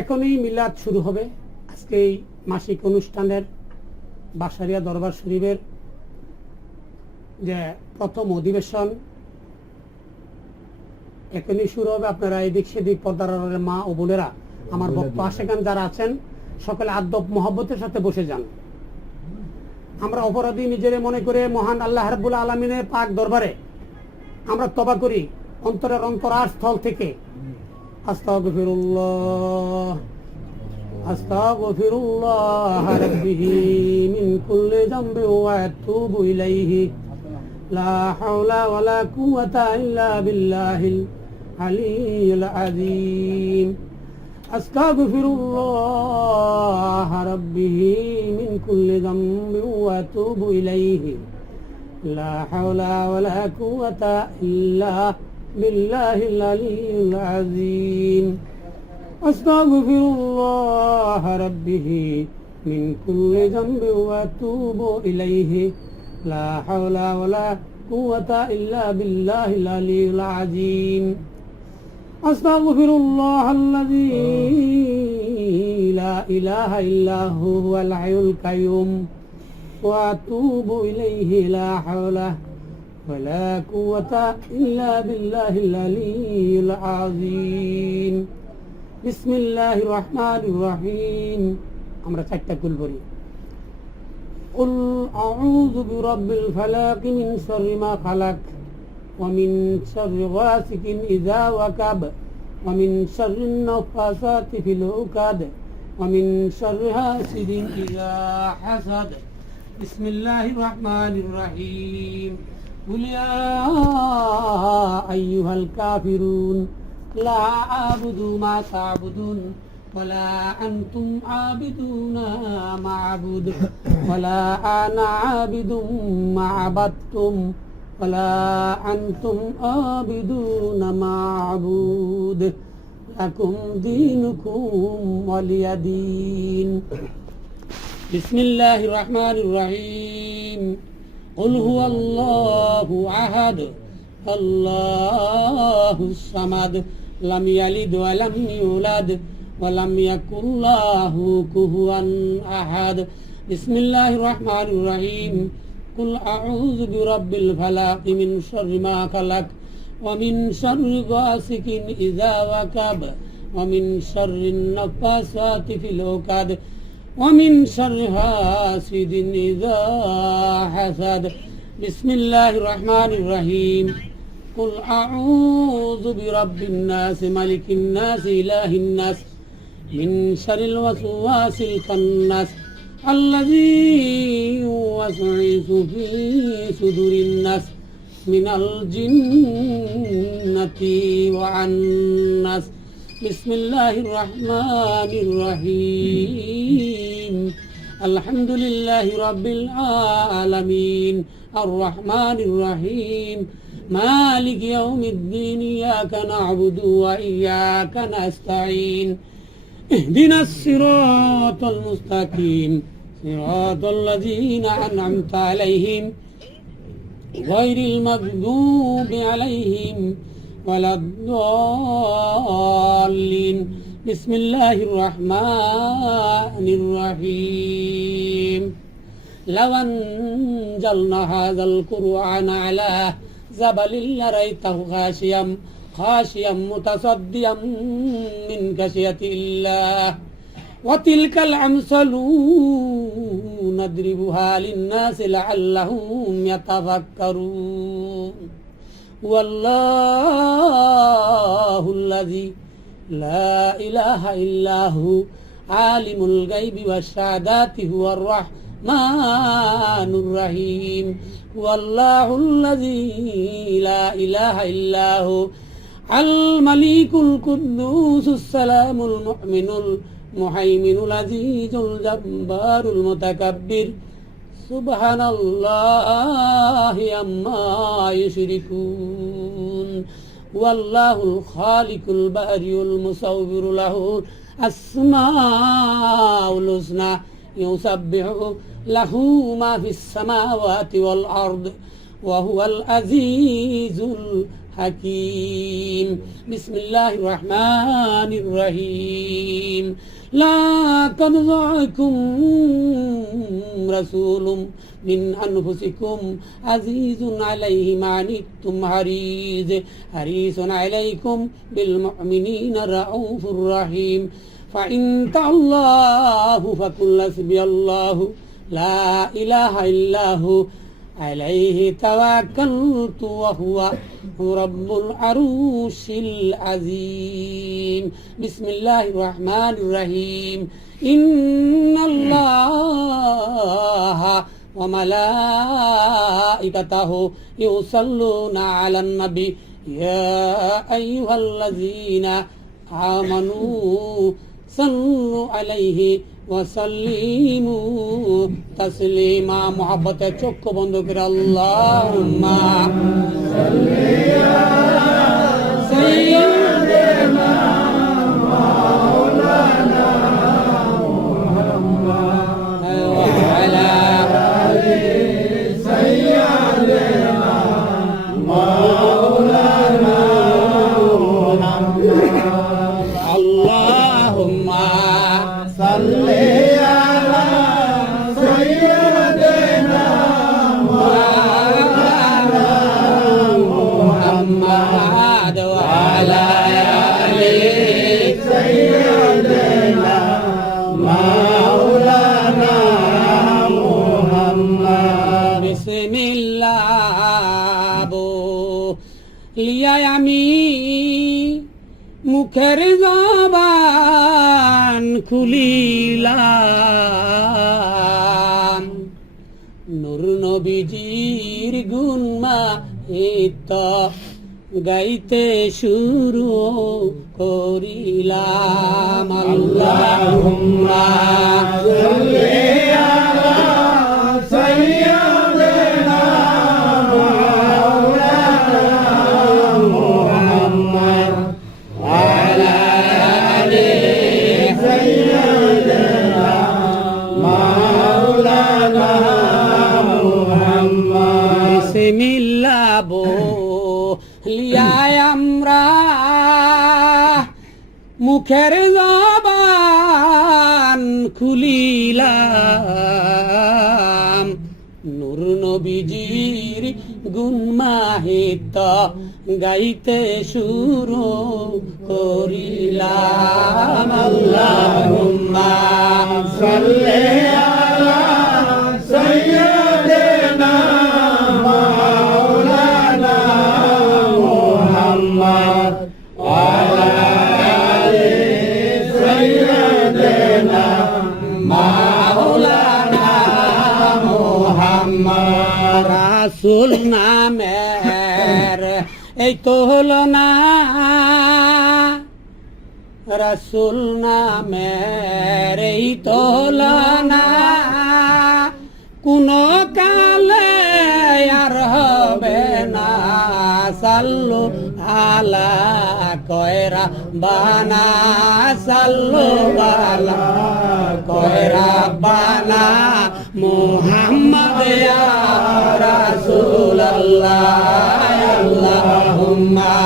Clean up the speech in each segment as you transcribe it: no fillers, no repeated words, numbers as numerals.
এখনই মিলাদ শুরু হবে। আজকে এই মাসিক অনুষ্ঠানের বাসারিয়া দরবার শরীফের যে প্রথম অধিবেশন এখনই শুরু হবে। আপনারা এদিক সেদিক পর্দার মা ও বোনেরা, আমার ভক্ত আশেকান যারা আছেন, সকলে আদব মহব্বতের সাথে বসে যান। আমরা অপরাধী নিজেরে মনে করে মহান আল্লাহ রাব্বুল আলামিনের পাক দরবারে আমরা তওবা করি অন্তরের অন্তরাস্থল থেকে। আস্তাগফিরুল্লাহ আস্তাগফিরুল্লাহ রাব্বিহি মিন কুল্লি যামবি ওয়া আতুবু ইলাইহি লা হাওলা ওয়ালা কুওয়াতা ইল্লা বিল্লাহিল আলিয়্যিল আযীম। আস্তাগফিরুল্লাহ রাব্বিহি মিন কুল্লি যামবি ওয়া আতুবু ইলাইহি লা হাওলা ওয়ালা কুওয়াতা ইল্লা বিল্লাহিল আলিয়্যিল আযীম। আস্তাগফিরুল্লাহ রাব্বিহি মিন কুল্লি যামবি ওয়া আতুবু ইলাইহি লা হাওলা ওয়ালা কুওয়াতা ইল্লা বিল্লাহিল আলিয়্যিল আযীম। আস্তাগফিরুল্লাহাল্লাযী লা ইলাহা ইল্লা হুয়াল হাইয়ুল কাইয়্যুম ওয়া আতুবু ইলাইহি লা হাওলা ওয়ালা কুওয়াতা ইল্লা বিল্লাহিল আলিয়্যিল আযীম। বিসমিল্লাহির রহমানির রহিম। আমরা চারটা কুল পড়ি। কুল আউযু বিরাব্বিল ফালাক মিন শাররি মা খালাক ওয়া মিন শাররি গাসিকিন ইযা ওয়াকাব ওয়া মিন শাররিন নাফাসাতি ফিল উকাদ ওয়া মিন শাররি হাসিদিন ইযা হাসাদ। বিসমিল্লাহির রহমানির রহিম। কুল ইয়া আইয়ুহাল কাফিরুন লা আ'বুদু মা তা'বুদুন ওয়ালা আনতুম আবিদুনা মা আ'বুদু ওয়ালা আনা আবিদুম মা আবাদতুম ওয়ালা আনতুম আবিদুনা মা আ'বুদু লাকুম দীনুকুম ওয়ালিয়া দীন। বিসমিল্লাহির রহমানির রহিম। কুল হুয়াল্লাহু আহাদ আল্লাহুস সামাদ লাম ইয়ালিদ ওয়া লাম ইউলাদ ওয়া লাম ইয়াকুল লাহু কুফুয়ান আহাদ। বিসমিল্লাহির রহমানির রহিম। কুল আউযু বিরাব্বিল ফালাক মিন শাররি মা খালাক ওয়া মিন শাররি গাসিকিন ইযা ওয়াকাব ওয়া মিন শাররিন নাফাসাতি ফিল উকাদ ওয়া মিন শাররি হাসিদিন ইযা হাসাদ। বিসমিল্লাহির রহমানির রহিম। কুল আউযু বিরাব্বিন নাস মালিকিন নাস ইলাহিন নাস মিন শাররিল ওয়াসওয়াসিল খান্নাস আল্লাযী ইউওয়াসওয়িসু ফি সুদুরিন নাস মিনাল জিন্নাতি ওয়ান নাস। বিসমিল্লাহির রহমানির রহিম। আলহামদুলিল্লাহি রাব্বিল আলামিন আর রহমানির রহিম মালিক ইয়াউমিদ্দিন ইয়াকা না'বুদু ওয়া ইয়াকা নাস্তাঈন ইহদিনাস সিরাতাল মুস্তাকিম সিরাতাল লাযীনা আন'আমতা আলাইহিম গায়রিল মাগদুবি আলাইহিম ওয়ালাদ-দাল্লিন। বিসমিল্লাহির রহমানির রহিম। লাও আনজালনা হাযাল কুরআনা আলা জাবালিন লারাইতাহু খাশিয়াম মুতাসাদ্দিয়াম মিন খাশিয়াতিল্লাহ ওয়া তিলকাল আমসালু নাদরিবুহা লিন-নাসি লাআল্লাহুম ইয়াতাফাক্কারুন। ওয়াল্লাহুল্লাযী লা ইলাহা ইল্লাহু আলিমুল গায়বি ওয়াশ শাহাদাতি হুয়ার রাহমানুর রহিম। ওয়াল্লাহুল্লাযী লা ইলাহা ইল্লাহু আল মালিকুল কুদ্দুসুস সালামুল মুমিনুল মুহাইমিনুল আজিজুল জাব্বারুল মুতাকাব্বির সুবহানাল্লাহি আম্মা ইউশরিকুন। ওয়াল্লাহুল খালিকুল বারিউল মুসাউবিরু লাহুল আসমাউল হুসনা ইউসাব্বিহু লাহু মা ফিস সামাওয়াতি ওয়াল আরদ ওয়া হুয়াল আজিজুল حكيم بسم الله الرحمن الرحيم لقد جاءكم رسول من أنفسكم عزيز عليه ما عنتم حريص عليكم بالمؤمنين رؤوف رحيم فإن تولوا فقل حسبي الله لا إله إلا هو عليه توكلت وهو رب العرش العظيم بسم الله الرحمن الرحيم إن الله وملائكته يصلون على النبي يا أيها الذين آمنوا صلوا عليه وسلموا تسليما محبت চক্ষু বন্ধ করে আল্লাহুম্মা সাল্লি আলা সাইয়্যিদিনা মাওলানা মুহাম্মদ ওয়া আলা আলি সাইয়্যিদিনা মাওলানা মুহাম্মদ আল্লাহুম্মা সাল্লি আলা সাইয়্যিদিনা মাওলানা মুহাম্মদ ওয়া আলা আলি সাইয়্যিদিনা মাওলানা মুহাম্মদ বিসমিল্লাহ লিয়া আমি মুখের জবান খুলিলাম নূর নবীজির গুণমাহিত গাইতে শুরু করিলাম আল্লাহুম্মা সাল্লি আলা সাইয়্যিদিনা মাওলানা মুহাম্মদ وعلى آل سيدنا مولانا محمد بسم الله বলিয়ায় আমরা মুখের জবান খুলিলাম নূর নবীজির গুণমাহিত গাইতে শুরু করিলাম আল্লাহুম্মা সাল্লি আলা সাইয়্যিদিনা মাওলানা মুহাম্মদ ওয়া আলা আলি সাইয়্যিদিনা মাওলানা মুহাম্মদ রাসূল নামের এই তো হলো না রাসূল নামের এই তো হলো না কোন কালে আর হবে না সাল্লু আলা কয়রা বানা সাল্লু আলা কয়রা বানা মুহাম্মদ ইয়া রাসূলুল্লাহ আল্লাহুম্মা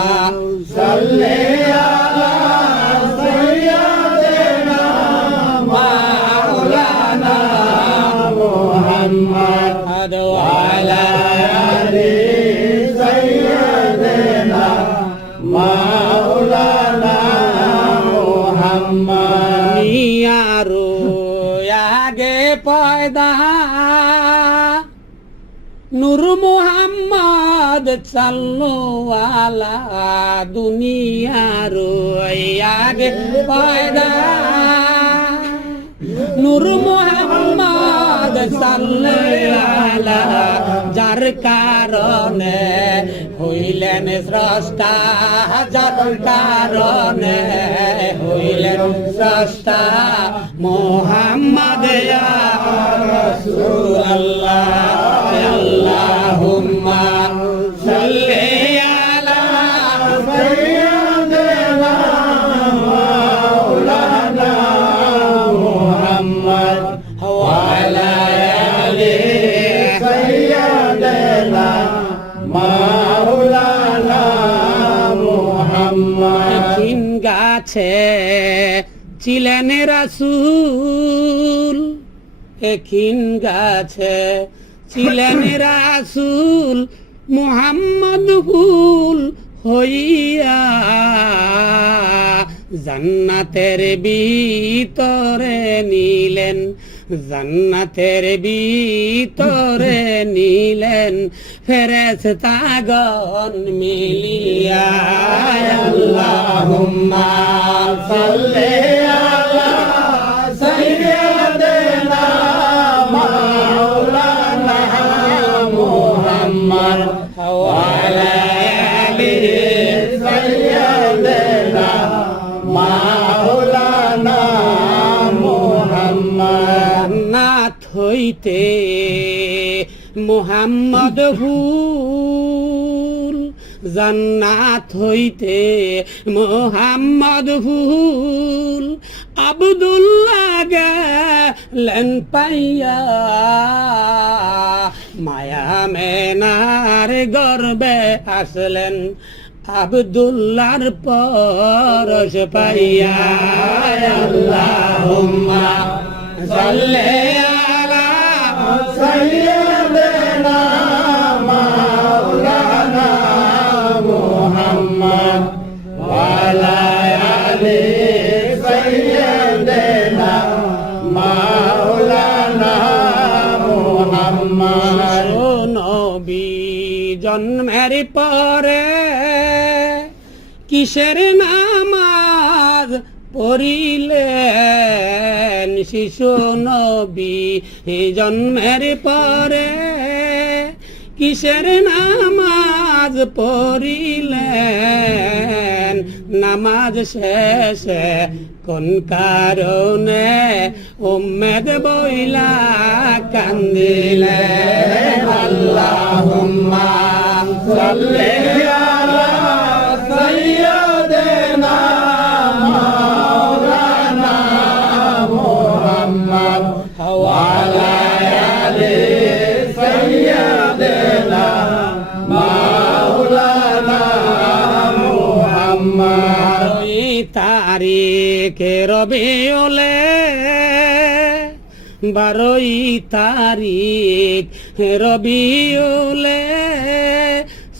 সাল্লি আলা সাইয়্যিদিনা মাওলানা মুহাম্মদ ওয়া আলা আলি সাইয়্যিদিনা মাওলানা মুহাম্মদ নিয়ারো আগে পয়দা নূর মুহাম্মদ সাল্লাল্লাহু আলা দুনিয়ার আগে পয়দা নূর মুহাম্মদ সাল্লাল্লাহু আলা যার কারণে হইলেন স্রষ্টা যার কারণে হইলেন স্রষ্টা মুহাম্মদ ইয়া রাসূলুল্লাহ আল্লাহুম্মা সাল্লি আলা সাইয়্যিদিনা মাওলানা মুহাম্মদ ওয়া আলা আলি সাইয়্যিদিনা মাওলানা ছিলেন রাসূল এখিন গাছে ছিলেন রাসূল মুহাম্মদ ফুল হইয়া জান্নাতের ভিতরে নিলেন জান্নাতের ভিতরে নিলেন ফেরেশতাগণ মিলিয়া আল্লাহুম্মা সাল্লি আলা সাইয়্যিদিনা মাওলানা মুহাম্মদ ওয়া আলা আলি সাইয়্যিদিনা মাওলানা মুহাম্মদ নাথ হইতে মুহাম্মদ ফুল জান্নাত হইতে মুহাম্মদ ফুল আব্দুল্লাহ গেলেন পাইয়া মায়া মেনার গর্বে আসলেন আব্দুল্লাহর পরশ পাইয়া আল্লাহুম্মা সাল্লি আলা সাইয়্যিদিনা মাওলানা মুহাম্মদ ওয়া আলা আলি সাইয়্যিদিনা মাওলানা মুহাম্মদ ও নবী জন্মের পরে কিসের নামাজ পড়িলেন শিশু নবী জন্মের পরে কিসের নামাজ পড়িলেন নামাজ শেষে কোন কারণে উম্মেদ বইলা কান্দিলেন আল্লাহুম্মা সাল্লি আলা সাইয়্যিদিনা মাওলানা মুহাম্মদ ওয়া আলা আলি সাইয়্যিদিনা মাওলানা মুহাম্মদ তারিখে রবিউল 12 তারিখ রবিউল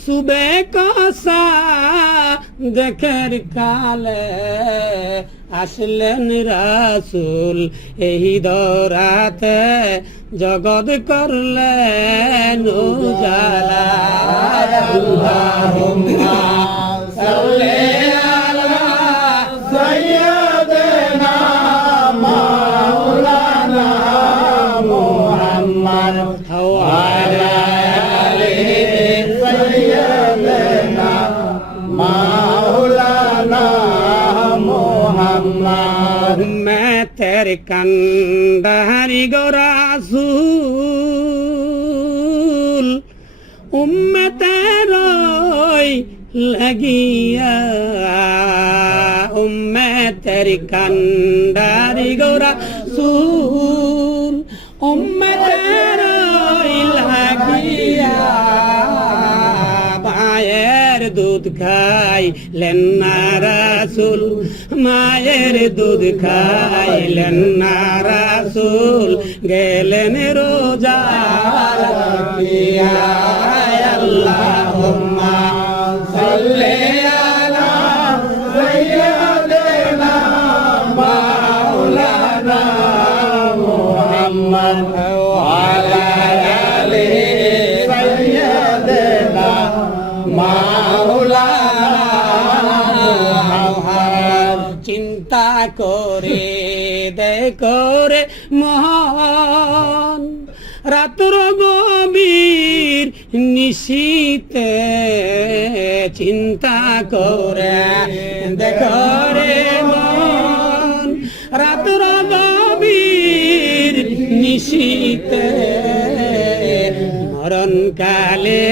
সুবে কসা দেখের কালে আসলেন রাসূল এই দরাতে জগৎ করলেন উজালা আল্লাহুম্মা সাল্লি আলা সাইয়্যিদিনা মাওলানা মুহাম্মদ ওয়া আলা আলি সাইয়্যিদিনা মাওলানা মুহাম্মদ मैं तेरे कंधारी गो रासूल उम्मतेरोई लगिया तेरी कंधारी गो रासूल उम्मतेरोई लगिया মায়ের দুধ খাইলেন না রাসূল মায়ের দুধ খাইলেন না রাসূল গেলেন রোজা রাখিয়া আল্লাহুম্মা সাল্লি আলা সাইয়্যিদিনা মাওলানা মুহাম্মদ ওয়া আলা আলি সাইয়্যিদিনা চিন্তা করে দেখো রে মহান রাত্র গভীর নিশীতে চিন্তা করে দেখো রে মন রাত্র গভীর নিশীতে মরণ কালে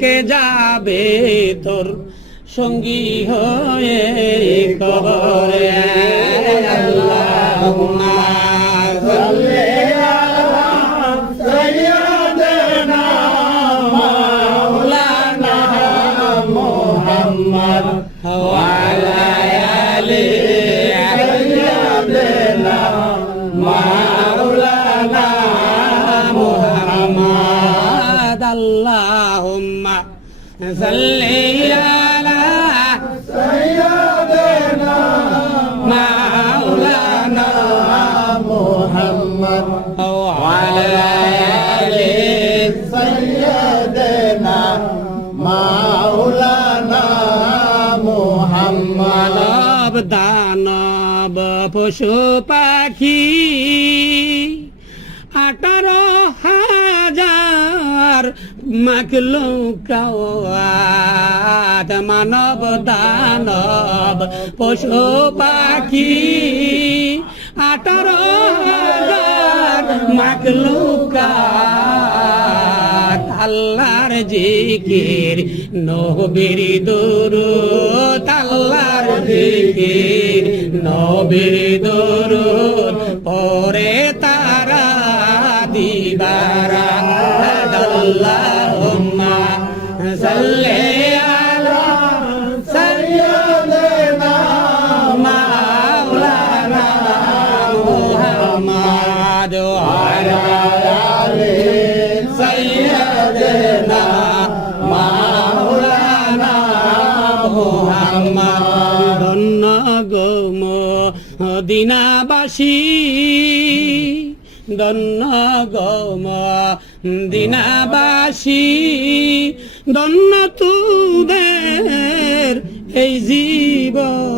কে যাবে তোর সঙ্গী হয়ে কবরে আল্লাহুম্মা সাল্লি আলা সাইয়্যিদিনা মাওলানা মুহাম্মদ ওয়া আলা আলি মাওলানা মুহাম্মদ আল্লাহুম্মা সাল্লি আলা সাইয়্যিদিনা মাওলানা মুহাম্মদ ওয়া আলা আলি সাইয়্যিদিনা মাওলানা মুহাম্মদ দানব পশু পাখি 18,000 মাখলুকাত মানব দানব পশু পাখি 18,000 মাখলুকাত আল্লাহর জিকির নবীর দুরূদ আল্লাহর জিকির নবীর দুরূদ পরে তারা দিবারা আল্লাহুম্মা সাল্লি আলা সাইয়্যিদিনা মাওলানা মুহাম্মদ ওয়া আলা আলি সাইয়্যিদিনা মাওলানা মুহাম্মদ ধন্য গো মদিনাবাসী ধন্য গো মদিনাবাসী ধন্য তোদের এই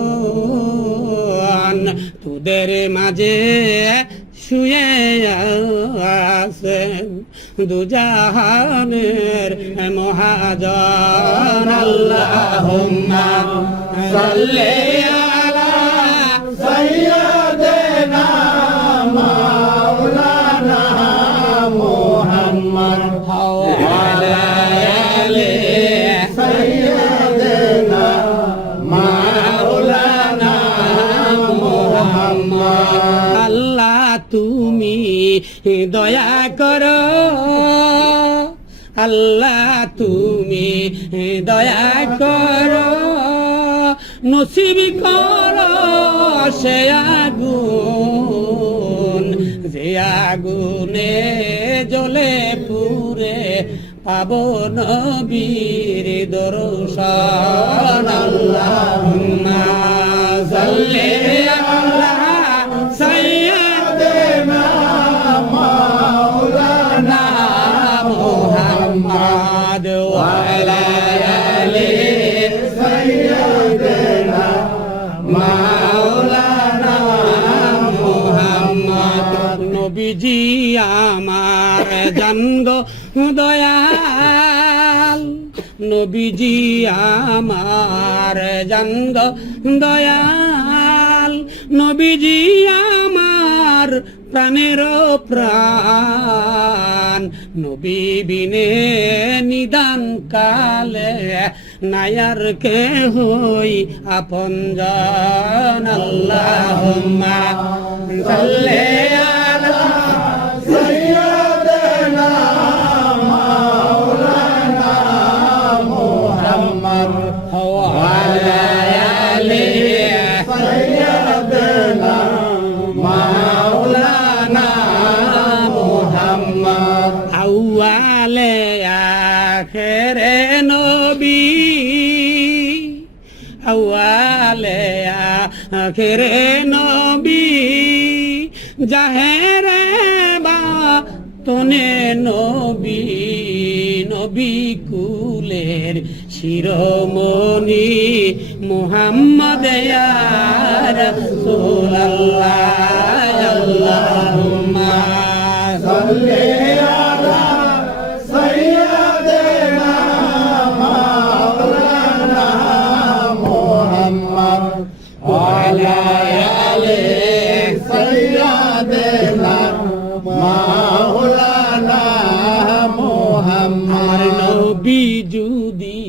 জীবন তোদের মাঝে শুয়ে আছেন দুজাহানের মহাজন আল্লাহুম্মা সাল্লি আলা সাইয়্যিদিনা মাওলানা মুহাম্মদ ওয়া আলা আলি সাইয়্যিদিনা মাওলানা মুহাম্মদ আল্লাহ তুমি দয়া করো আল্লাহ তুমি দয়া করো নসিব করো সে আগুন যে আগুনে জ্বলে পুরে পাবো নবীর দর্শন আল্লাহুম্মা সাল্লি আলা সাইয়্যিদিনা মাওলানা মুহাম্মদ ওয়া আলা আলি সাইয়্যিদিনা মাওলানা মুহাম্মদ নবীজি আমার জানগো দয়াল নবীজি আমার জানগো দয়াল নবীজি আমার প্রাণের প্রাণ নবী বিনে নিদান কালে নায়ার কে হই আপনজন আল্লাহুম্মা সাল্লি আলা সাইয়্যিদিনা মাওলানা মুহাম্মদ ওয়া আলা আলি সাইয়্যিদিনা মাওলানা মুহাম্মদ আউয়ালে আখিরে নবী আউয়ালে আখিরে নবী জাহেরে বাতনে নবী নবী কুলের শিরোমণি মুহাম্মদ ইয়া রাসূলুল্লাহ আল্লাহুম্মা সাল্লি আলা সাইয়্যিদিনা মাওলানা মুহাম্মদ ওয়া আলা আলি সাইয়্যিদিনা মাওলানা মুহাম্মদ নবী যদি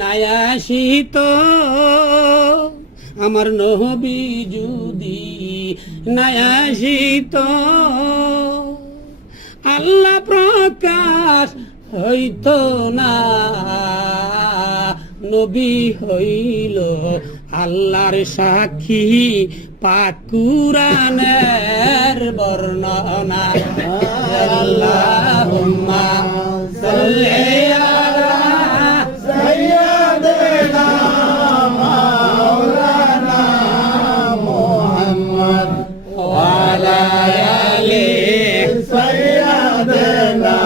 নায়াসিত আমার নবী যদি নায়াসিত আল্লাহ প্রকাশ হইত না নবী হইল আল্লাহর সাক্ষী পাক কুরআনের বর্ণনা আল্লাহুম্মা সাল্লি আলা সাইয়্যিদিনা মাওলানা মুহাম্মদ ওয়া আলা আলি সাইয়্যিদিনা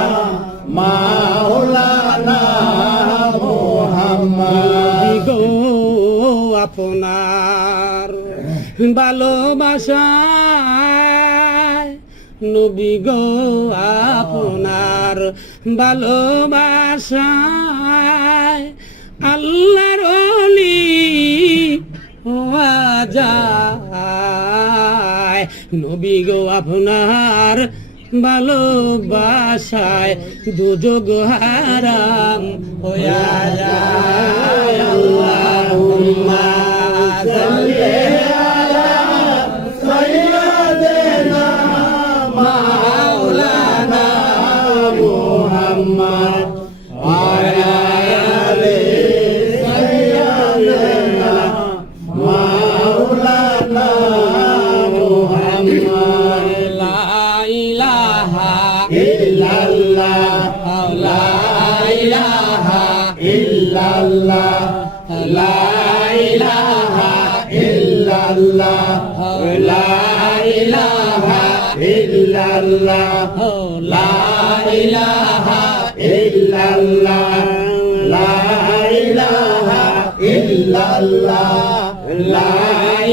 মাওলানা মুহাম্মদ গো আপনার ভালোবাসায় নবী গো আপনার ভালোবাসায় আল্লাহর ওলি হওয়া যায় নবী গো আপনার ভালোবাসায় দুযোগ হারাম হইয়া যায় আল্লাহুম্মা সাল্লি আলা সাইয়্যিদিনা মাওলানা মুহাম্মদ ওয়া আলা আলি সাইয়্যিদিনা মাওলানা মুহাম্মদ লা ইলাহা ইল্লাল্লাহ লা ইলাহা ইল্লাল্লাহ লা ইলাহা ইল্লাল্লাহ লা ইলাহা ইল্লাল্লাহ লা ইলাহা ইল্লাল্লাহ লা ইলাহা ইল্লাল্লাহ লা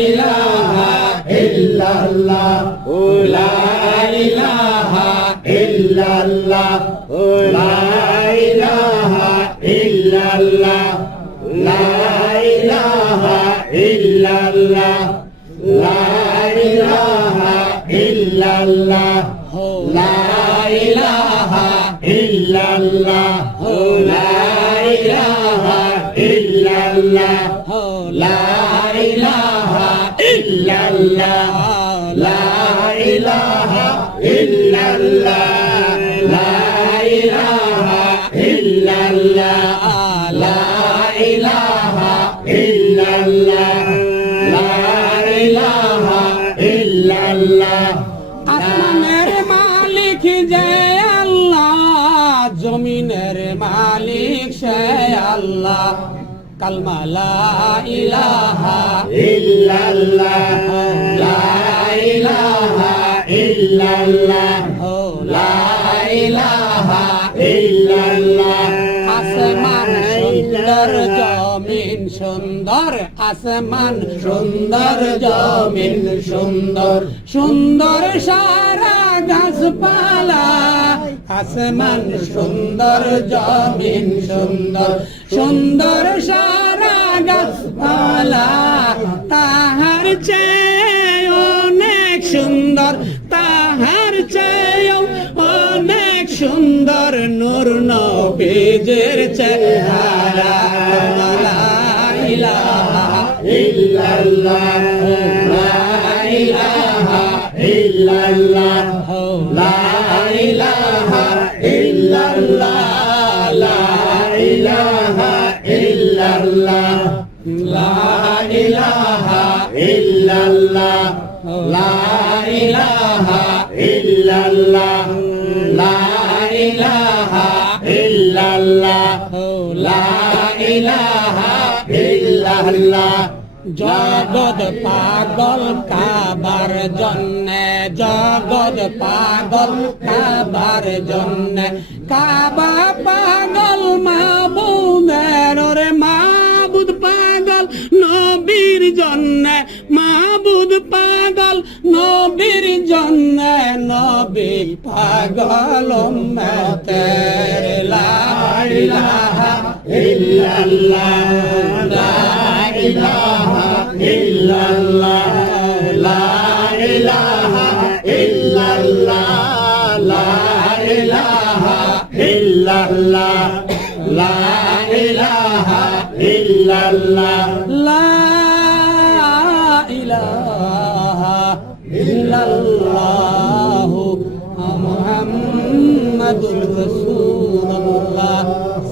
ইলাহা ইল্লাল্লাহ লা ইলাহা ইল্লাল্লাহ লা ইলাহা ইল্লাল্লাহ লা ইলাহা ইল্লাল্লাহ লা ইলাহা ইল্লাল্লাহ লা ইলাহা ইল্লাল্লাহ লা ইলাহা ইল্লাল্লাহ লা ইলাহা ইল্লাল্লাহ লা ইলাহা ইল্লাল্লাহ লা ইলাহা ইল্লাল্লাহ লা ইলাহা ইল্লাল্লাহ লা ইলাহা ইল্লাল্লাহ আসমানের মালিক যে আল্লাহ জমিনের মালিক সে আল্লাহ কালমা লা ইলাহা ইল্লাল্লাহ লা ইলাহা ইল্লাল্লাহ লা ইলাহা ইল্লাল্লাহ আসমান সুন্দর জমিন সুন্দর আসমান সুন্দর জমিন সুন্দর সুন্দর সারা গাছপালা আসমান সুন্দর জমিন সুন্দর সুন্দর সারা গাছপালা তাহার চেয়ে অনেক সুন্দর তাহার চেয়ে অনেক সুন্দর নূর নবীজির চেহারা লা ইলাহা ইল্লাল্লাহ লা ইলাহা ইল্লাল্লাহ লা ইলাহা ইল্লাল্লাহ লা ইলাহা ইল্লাল্লাহ লা ইলাহা ইল্লাল্লাহ লা ইলাহা ইল্লাল্লাহ লা ইলাহা ইল্লাল্লাহ লা ইলাহা ইল্লাল্লাহ জগৎ পাগল কাবার জন্যে জগৎ পাগল কাবার জন্যে কাবা পাগল মাবুদের রে মাবুদ পাগল নবীর জন্যে মাবুদ পাগল নবীর জন্যে নবী পাগল উম্মতের লা ইলাহা ইল্লাল্লাহ লা ইলাহা ইল্লাল্লাহ লা ইলাহা ইল্লাল্লাহ লা ইলাহা ইল্লাল্লাহ লা ইলাহা ইল্লাল্লাহ লা ইলাহা ইল্লাল্লাহ মুহাম্মাদুর রাসূলুল্লাহ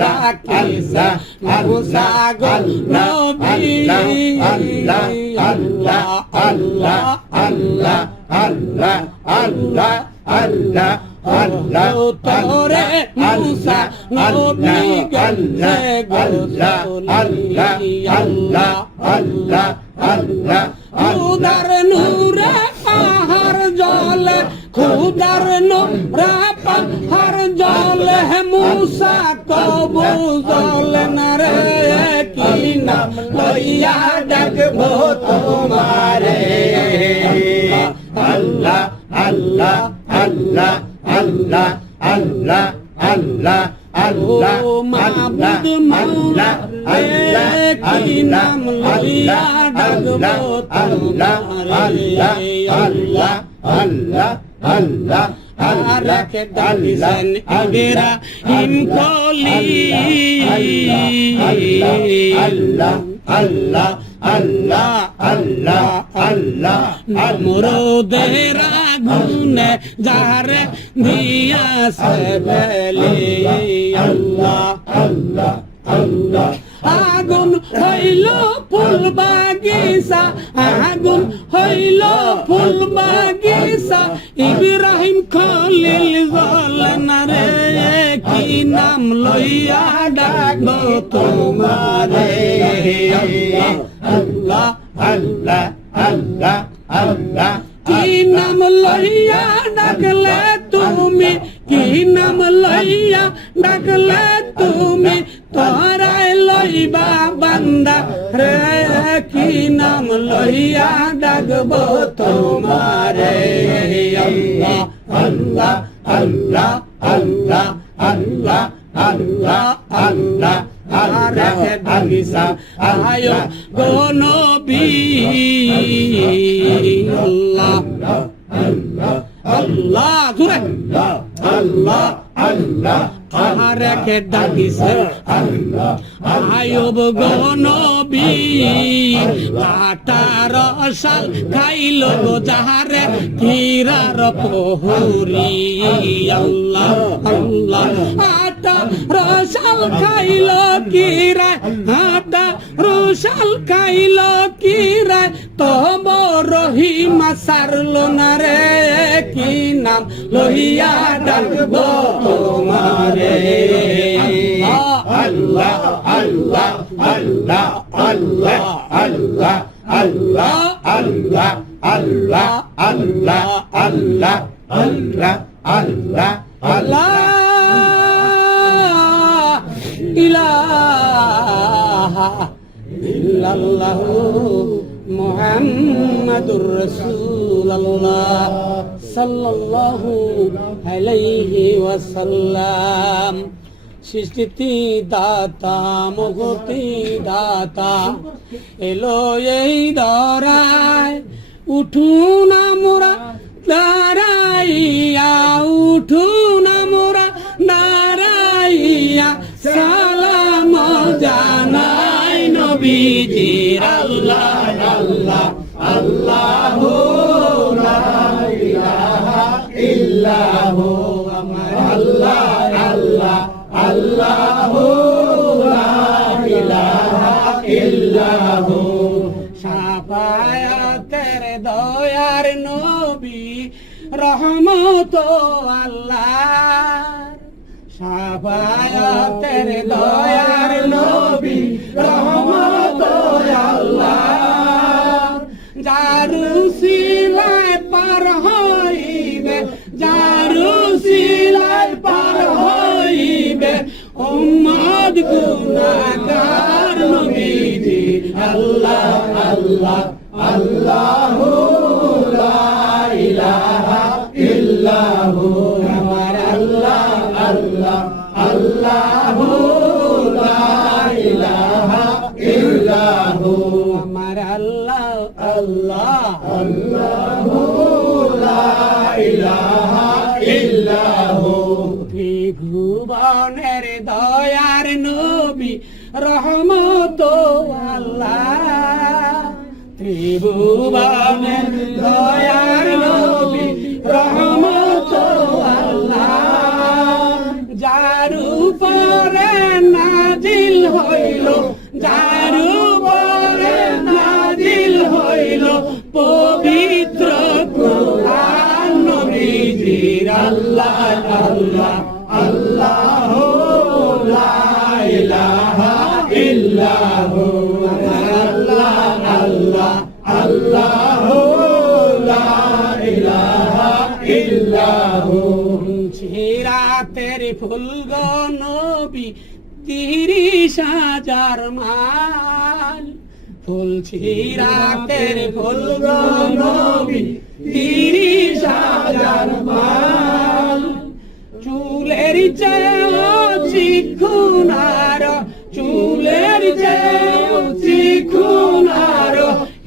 ডাকিছে মুসা গো নবী আল্লাহ আল্লাহ আল্লাহ আল্লাহ আল্লাহ আল্লাহ আল্লাহ আল্লাহ তোরে মুসা নবী গেছে আল্লাহ আল্লাহ আল্লাহ আল্লাহ আল্লাহ খুদার নূরে পাহাড় জলে খুদার নূরে পাহাড় জলে মুসা কবু জলে না রে কি নাম লইয়া ডাকবো তোমারে আল্লাহ আল্লাহ আল্লাহ আল্লাহ আল্লাহ আল্লাহ আল্লাহ ও মাবুদ মাওলা রে কি নাম লইয়া ডাকবো তোমারে আল্লাহ আল্লাহ আল্লাহ আরাকে ডাকিছেন ইব্রাহিম খলিল আল্লাহ আল্লাহ আল্লাহ আল্লাহ আল্লাহ নমরুদের আগুনে যারে দিয়াছে বেলি আল্লাহ আল্লাহ আল্লাহ আগুন হইল ফুল বাগিচা আগুন হইল ফুল বাগিচা ইব্রাহিম খলিল জ্বলেন রে কি নাম লইয়া ডাকবো তোমারে আল্লাহ আল্লাহ আল্লাহ আল্লাহ কি নাম লইয়া ডাকলে তুমি কি নাম লইয়া ডাকলে তুমি তোরাই লইবা বান্দা রে কি নাম লইয়া ডাকবো তোমারে আল্লাহ আল্লাহ আল্লাহ আল্লাহ আল্লাহ আল্লাহ আল্লাহ আরাকে ডাকিছা আয়ো গো নবী আল্লাহ আল্লাহ আল্লাহ জুরে আল্লাহ আল্লাহ আরাকে ডাকিছে আয়ুব গো নবী 18 সাল খাইল গো যাহারে হীরার পহুরি আল্লাহ আল্লাহ 18 সাল খাইল কিরা 18 সাল খাইল কিরা তব রহিমা সারলো না রে কি নাম লইয়া ডাকবো তোমারে আল্লাহ আল্লাহ আল্লাহ আল্লাহ আল্লাহ আল্লাহ আল্লাহ আল্লাহ আল্লাহ আল্লাহ আল্লাহ আল্লাহ আল্লাহ ইলাহা ইল্লাল্লাহু মুহাম্মাদুর রাসূলুল্লাহ সাল্লাল্লাহু আলাইহি ওয়াসাল্লাম সৃষ্টি দাতা মুক্তি দাতা এলো এই দরায় উঠুন আমরা দাঁড়াইয়া উঠুন আমরা দাঁড়াইয়া সালাম জানাই নবীজির আল্লাহ আল্লাহ আল্লাহু লা ইলাহা ইল্লাহু আল্লাহ আল্লাহ আল্লাহু লা ইলাহা ইল্লাহু শাফায়াতের দয়ার নবী রহমত আল্লাহ শাফায়াতের দয়ার নবী রহমত আল্লাহ যারু সিলায় পার হইবে যারু সিলায় পার হইবে উম্মত গুনাহগার নবীজি আল্লাহ আল্লাহ আল্লাহু লা ইলাহা ইল্লাহু আমার আল্লাহ আল্লাহ আল্লাহু লা ইলাহা ইল্লাহু আমার আল্লাহ আল্লাহ আল্লাহু লা ইলাহা ইল্লাহু ত্রিভুবনের দয়ার নবী রহমত আল্লাহ ত্রিভুবনের দয়ার নবী রহমত আল্লাহ যার উপরে যার উপরে নাজিল হইল পবিত্র কোরআন নবীজির আল্লাহ আল্লাহ আল্লাহ লা ইলাহা ইল্লাহু আল্লাহ আল্লাহ আল্লাহ লা ইলাহা ইল্লাহু সিরাতের ফুল গো নবী 30,000 মাল ফুল সিরাতের ফুল গো নবী 30,000 মাল চুলের চেয়েও চিকুনার চুলের চেয়েও চিকুনার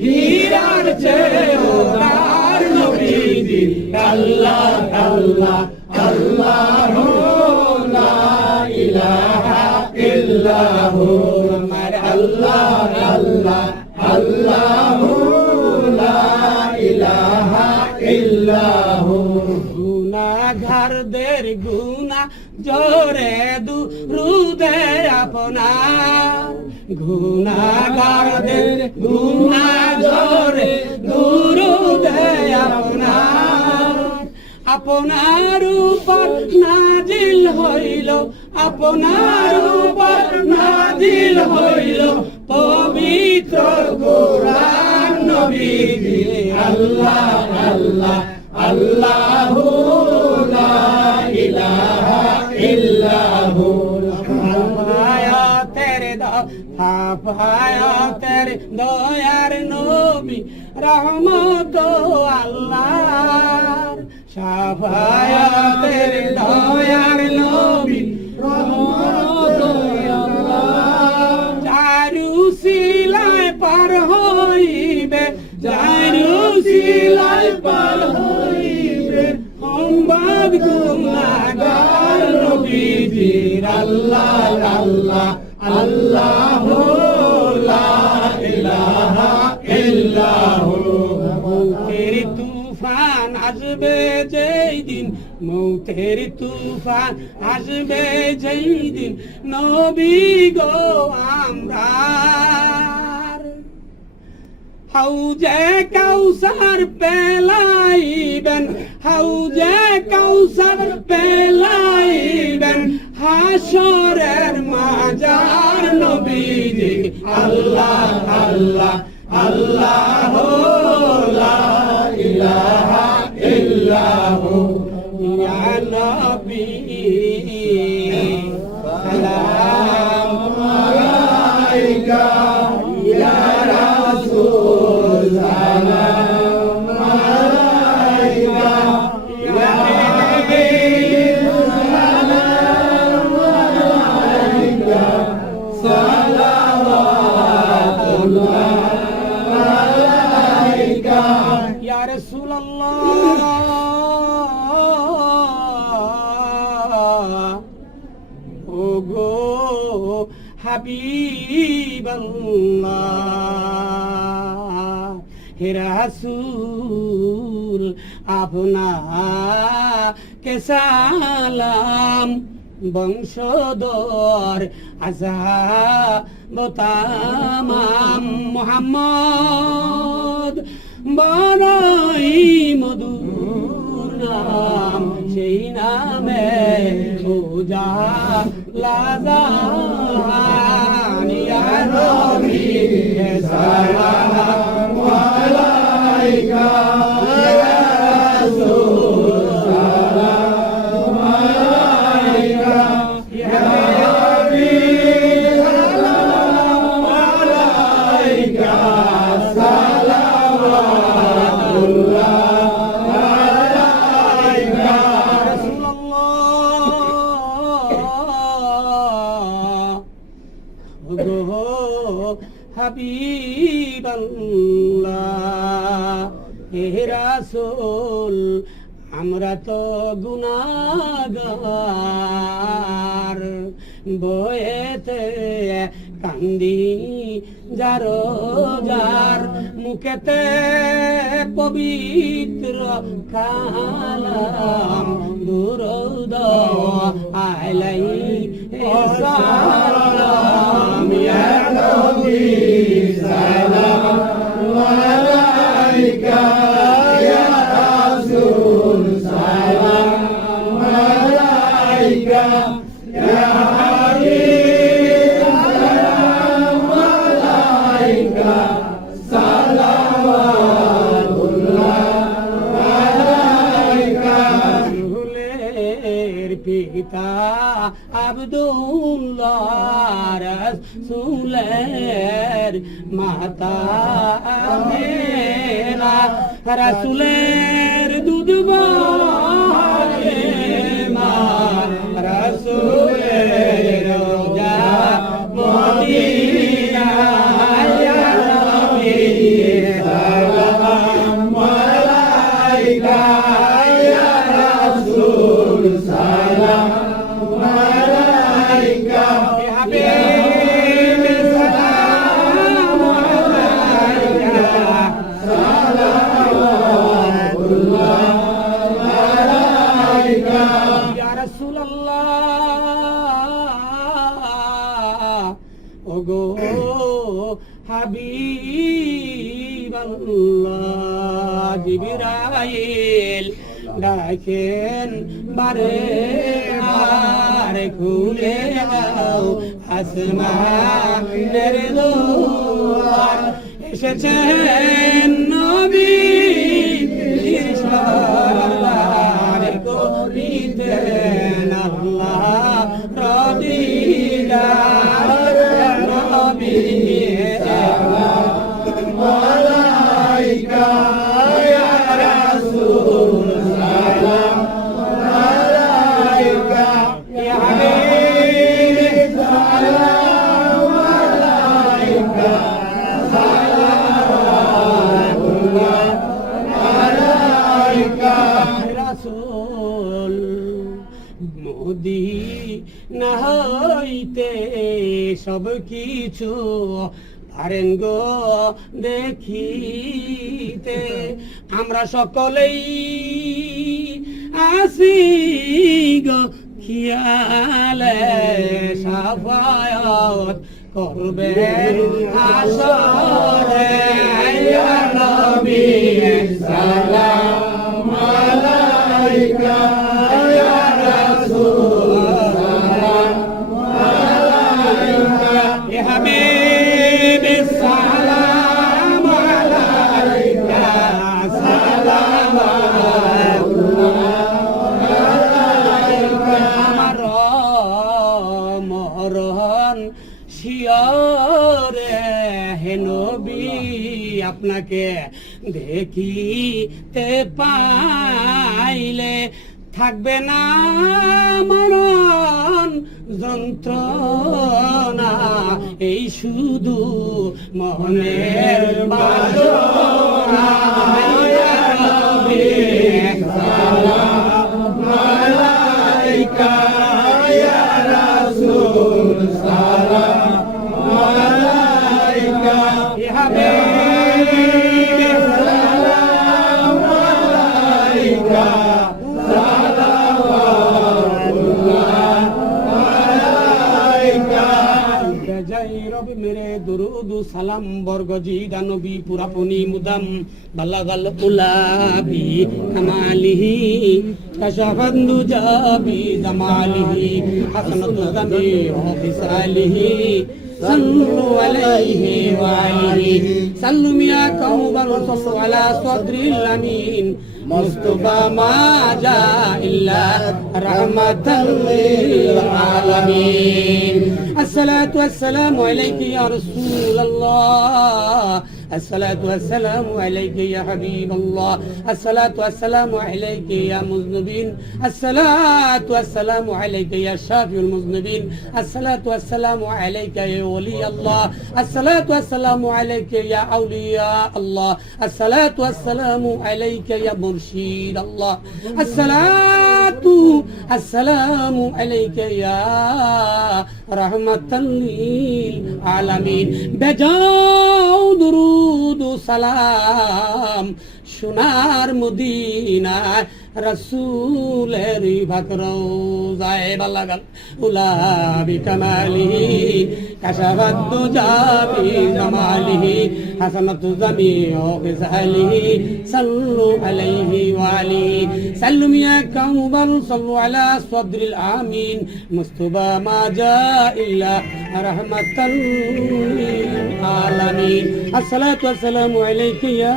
হীরার চেয়েও তার নবীজি আল্লাহ আল্লাহ আল্লাহ লা ইলাহা ইল্লাহু আমার আল্লাহ আল্লাহ আল্লাহ লা ইলাহা ইল্লাহু গুনাহগারদের গুনাহ জোরে দুরুদে আপনার গুনাহগারদের গুনাহ জোরে দুরুদে আপনার আপনার উপর নাজিল হইল আপনার উপর নাজিল হইল পবিত্র কোরআন নবীজি আল্লাহ আল্লাহ আল্লাহ লা ইলাহা ইল্লাহু ফায়াতের দয়ার নবী রহমত আল্লাহর সাফায়াতের দয়ার নবী রহমত আল্লাহ চারু সিলায় পার হইবে চারু সিলায় পার হইবে সম্বাদ গুনাহগার নবীজির আল্লাহ আল্লাহ আল্লাহ লা ইলাহা ইল্লাহু মৌতের তুফান আসবে যেই দিন মৌতের তুফান আসবে যেই দিন নবী গো আমরার হাউজে কাউসার পেলাইবেন হাউজে কাউসার পেলাইবেন হাসরের মাজার নবীজি আল্লাহ আল্লাহ আল্লাহ লা ইলাহা ইল্লাহু ইয়া নবী সালাম আলাইকা ইয়া রাসূল সালাম আলাইকা ইয়া নবী সালাম আলাইকা সালাওয়াতুল্লাহ আলাইকা ইয়া রাসূলুল্লাহ ওগো হাবিবাল্লাহ হে রাসূল আপনাকে সালাম বংশধর আযাবতামাম মুহাম্মদ বড়ই মধুর নাম সেই নামে পূজা লাজান ইয়া নবী সালাম আলাইকা ইয়া রাসূল সালাম আলাইকা ইয়া নবী সালাম আলাইকা সালাওয়াতুল্লাহ আলাইকা রাসূলুল্লাহ গো হাবিবাল্লাহ হে রাসূল আমরা তো গুনাহগার বয়েতে কান্দি যারো যার মুখেতে পবিত্র কালাম দুরুদ আলাইহি সালাম ইয়া রাসূলের মাতা আমেনা, রাসূলের দুধ বলে মা, রাসূলের রোজা মদিনা, ইয়া নবী সালাম আলাইকা, ইয়া রাসূল সালাম আলাইকা, ইয়া হাবিব সালাম আলাইকা, সালাওয়াতুল্লাহ আলাইকা, ইয়া রাসূলুল্লাহ ওগো হাবিবাল্লাহ। জিবরাইল ডাকেন বারে বারে, খুলে দাও আসমানের দুয়ার, এসেছেন নবী ইরশাদ করিতেন আল্লাহ রদিদার, নবী সালাম আলাইকা, ইয়া রাসূল সালাম আলাইকা, ইয়া হাবিব সালাম আলাইকা, সালাওয়াতুল্লাহ আলাইকা, রাসূল মদিনা হইতে সব কিছু পারেন গো দেখিতে, আমরা সকলেই আসি গো খেয়ালে, সাফায়াত করবেন আসরে, ইয়া নবী সালাম আলাইকা, ইয়া রাসূল সালাম আলাইকা, ইয়া হাবিব সালাম আলাইকা, সালাওয়াতুল্লাহ আলাইকা, আমার মরণ শিয়রে হে নবী আপনাকে দেখিতে পাইলে, থাকবে না মরণ যন্ত্রণা, এই শুধু মনের বাসনা, ইয়া নবী সালাম আলাইকা, ইয়া রাসূল সালাম আলাইকা, ইয়া হাবিব সালাম আলাইকা, मेरे दुरूद सलाम बरगजी दानबी पुरापुनी मुदम बलगल उलाबी कमालिही कशफंदु जाबी जमालिही हसनतु जमी फिसालिही सल्लु अलैहि वालिही सल्लु मिया कौबल सल्लु अला सद्रिल अमीन मुस्तफा मा जा इल्ला रहमतल लिल आलमीन। अस्सलातु वस्सलामु अलैका या रसूल अल्लाह, अस्सलातु वस्सलामु अलैका या हबीब अल्लाह, अस्सलातु वस्सलामु अलैका या मुज़निबीन, अस्सलातु वस्सलामु अलैका या शाफिउल मुज़निबीन, अस्सलातु वस्सलामु अलैका या वली अल्लाह, अस्सलातु वस्सलामु अलैका या औलिया अल्लाह, अस्सलातु वस्सलामु अलैका या मुर्शिद अल्लाह, अस्सलातु वस्सलामु अलैका या रहमतल लिल आलमीन। बेजाओ दुरूद सालाम সোনার মদিনায় রাসূলের ভাকরোজায় বালাগাল উলাবি কামালিহি কাশাবাতু জাবি জামালিহি হাসানাতু জামিউ ফিসালিহি সাল্লু আলাইহি ওয়া আলিহি সাল্লু মিয়া কাউবাল সাল্লু আলা সদরিল আমিন মুস্তাফা মা জা ইল্লা রাহমাতাল লিল আলামিন। আসসালাতু ওয়াসসালামু আলাইকা ইয়া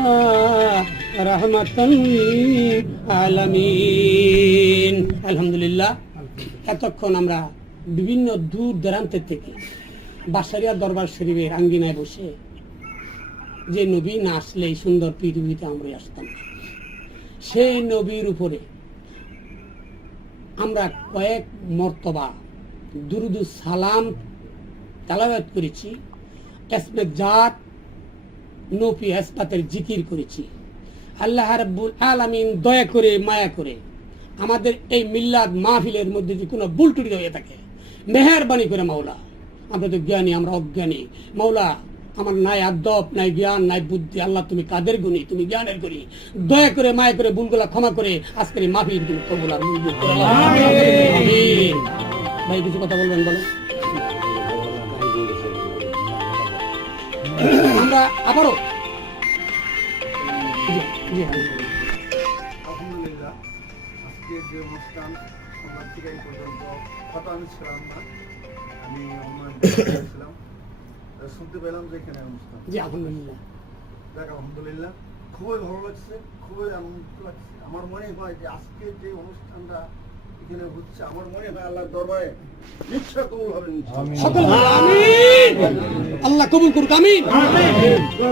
রাহমাতাল লিল আলামিন। আলহামদুলিল্লাহ, এতক্ষণ আমরা বিভিন্ন দূর দূরান্তের থেকে বাসারিয়া দরবার শরীফের আঙ্গিনায় বসে যে নবী না আসলে এই সুন্দর পৃথিবীতে আমরা আসতাম না। সেই নবীর উপরে আমরা কয়েক মর্তবা দুরুদ সালাম তালাওয়াত করেছি, এসমে জাত নফি ইসবাতের জিকির করেছি। আল্লাহ রাব্বুল আলামিন দয়া করে মায়া করে আমাদের এই মিল্লাদ মাহফিলের মধ্যে যদি কোনো ভুল ত্রুটি হয়ে থাকে মেহেরবানি করে মাওলা, আমরা তো জ্ঞানী, আমরা অজ্ঞানী, মাওলা আমার নাই আদব, নাই জ্ঞান, নাই বুদ্ধি, আল্লাহ তুমি কাদের গুণী, তুমি জ্ঞানের গুণী, দয়া করে মায়া করে ভুলগুলা ক্ষমা করে আজকের এই মাহফিল তুমি কবুল আর মঞ্জুর করে নাও। আমিন। ভাই কিছু কথা বলবেন বলো। আমরা আবারও জি আলহামদুলিল্লাহ, আজকে যে অনুষ্ঠান সন্ধ্যা থেকে এই পর্যন্ত কথা আমি ছিলাম না, আমি অনলাইন ছিলাম, শুনতে পেলাম যে এখানে অনুষ্ঠান। জি আলহামদুলিল্লাহ, দেখ আলহামদুলিল্লাহ, খুবই ভালো লাগছে, খুবই আনন্দ লাগছে। আমার মনে হয় যে আজকে যে অনুষ্ঠানটা এখানে হচ্ছে, আমার মনে হয় আল্লাহর দরবারে নিশ্চয় কবুল হবে। সকল আমিন। আল্লাহ কবুল করুক। আমিন।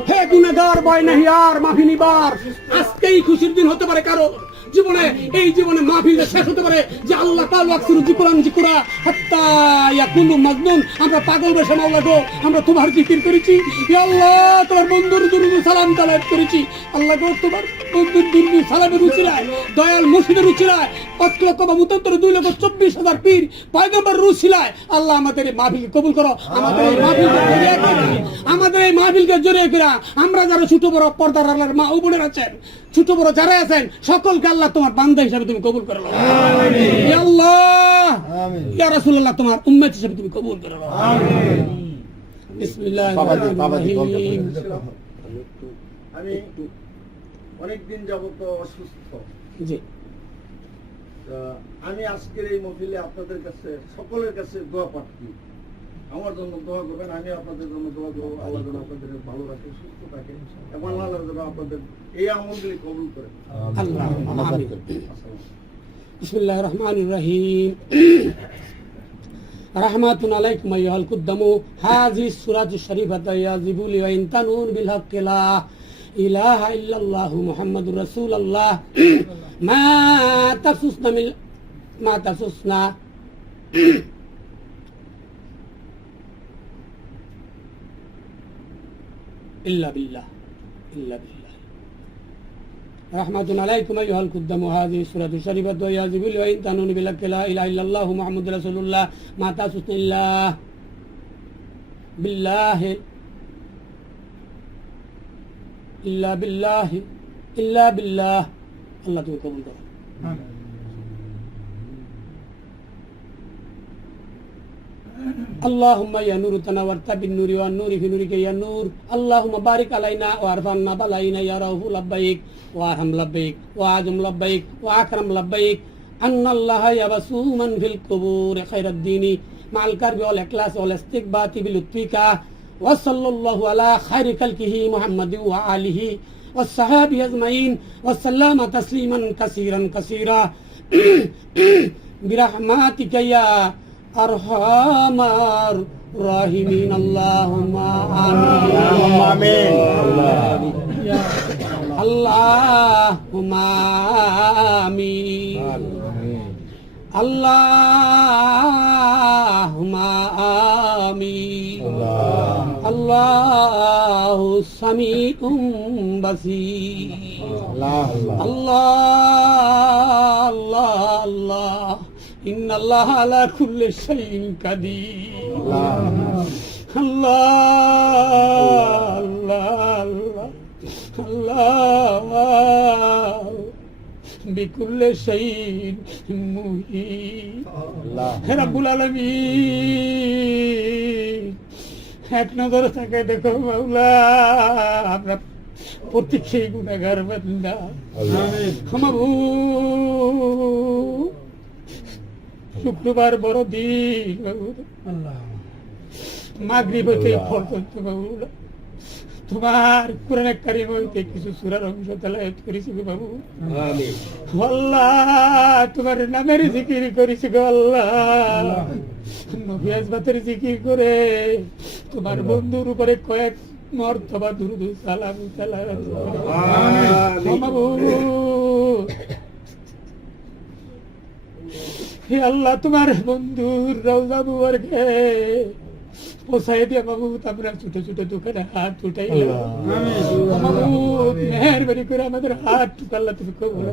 হে গুনাহগার ভয় নাহি আর মাফি নিবার। আজকেই খুশির দিন হতে পারে কারো জীবনে, এই জীবনে মাহফিল শেষ হতে পারে যে আল্লাহ তাআলা আকসুরু যিকরান যিকরা হাত্তা ইয়াকুনু মাজনুন। আমরা পাগল বেশে মাওলা গো, আমরা তোমার জিকির করেছি, ইয়া আল্লাহ তোমার বন্ধুর দুরুদ সালাম তালাওয়াত করেছি। আল্লাহ গো তোমার বন্ধুর দুরুদ সালামের উচিলায়, দয়াল মুর্শিদের উচিলায় 5,72,24,000 পীর পয়গম্বর উচিলায় আল্লাহ আমাদের এই মাহফিল কবুল করো। আমাদের এই মাহফিলকে জড়িয়ে করে, আমাদের এই মাহফিলকে জড়িয়ে করে আমরা যারা ছোট বড় পর্দার আল্লাহর মা ও বোনের আছেন, ছোট বড় যারা আছেন সকলকে আল্লাহ তোমার বান্দা হিসাবে তুমি কবুল করে নাও। আমিন। ইয়া আল্লাহ, আমিন। ইয়া রাসূলুল্লাহ তোমার উম্মত হিসাবে তুমি কবুল করে নাও। আমিন। বিসমিল্লাহির রহমানির রহিম। আমি অনেকদিন যাবত অসুস্থ। জি। আমি আজকের এই মহফিলে আপনাদের কাছে সকলের কাছে দোয়া প্রার্থী, আমার জন্য দোয়া করবেন, আমি আপনাদের জন্য দোয়া করবো। আল্লাহ যেন আপনাদের ভালো রাখে, সুস্থ থাকে এবং আল্লাহ যেন আপনাদের এই আমলগুলি কবুল করে। আল্লাহুম্মা আমিন। বিসমিল্লাহির রহমানির রহিম। রাহমাতুন আলাইকুম আইয়ুহাল কুদ্দামু হাযিহি সূরাতুশ শরীফাতু ইয়াজিবু ওয়া ইনতানুন বিল হাক্কি লা ইলাহা ইল্লাল্লাহু মুহাম্মাদুর রাসূলুল্লাহ মা তাসুসনা ইল্লা বিল্লাহ রাহমাতুন আলাইকুম আইয়ুহাল কুদ্দামু হাযিহি সূরাতুশ শরীফাতু ইয়াজিবু ওয়া ইনতানুন বিল হাক্কি লা ইলাহা ইল্লাল্লাহু মুহাম্মাদুর রাসূলুল্লাহ মা তাসুসনা ইল্লা বিল্লাহ। আল্লাহ তুমি কবুল করো। আল্লাহুম্মা ইয়া নূরু তানাওয়ারতা বিন নূরি ওয়ান নূরি ফি নূরিকা ইয়া নূর। আল্লাহুম্মা বারিক আলাইনা ওয়া আরফানা বালাইনা ইয়া রাউফু লাব্বাইক ওয়া আরহাম লাব্বাইক ওয়া আজম লাব্বাইক ওয়া আকরাম লাব্বাইক। আন্নাল্লাহা ইয়াবাসু মান ফিল কুবুরি খায়রাদ দীনি মাল কারবি ওয়াল ইখলাস ওয়াল ইস্তিগবাতি বিল লুতফিকা ওয়া সাল্লাল্লাহু আলা খায়রি খালকিহি মুহাম্মাদিন ওয়া আলিহি ওয়াস সাহাবিহি আজমাইন ওয়া সাল্লামা তাসলিমান কাসীরান কাসীরা বিরহমাতিকা ইয়া আরহামার রাহিমিন। আল্লাহুম্মা আমিন। আল্লাহুম্মা আমিন। আল্লাহুম্মা আমিন। আল্লাহু সামিউম বাসীর। আল্লাহ ইন্নাল্লাহা আলা কুল্লি শাইইন কাদির। আল্লাহ বিকুল্লি শাইইন মুহিত। হে রাব্বুল আলামিন, এক নজরে তাকে দেখো মাওলা, আমরা প্রত্যেকেই গুনাহগার বান্দা। শুক্রবার বড় দিন, মাগরিব হতে পর্যন্ত তোমার কোরআনে কারীম হইতে কিছু সূরার অংশ তেলাওয়াত করেছি গো বাবু। আল্লাহ তোমার নামের জিকির করেছি গো আল্লাহ। নবী আজবাতের জিকির করে তোমার বন্ধুর উপরে কয়েক মর্তবা দুরূদ সালাম তেলাওয়াত করে। মাবুদ হে আল্লাহ তোমার বন্ধুর রওজা মুবারকে পৌঁছায় দিয়া মাবুদ আমরা ছোট ছোট দোকানে হাত উঠাই মাবুদ মেহেরবানি করে আমাদের হাত আল্লাহ তুমি কবুল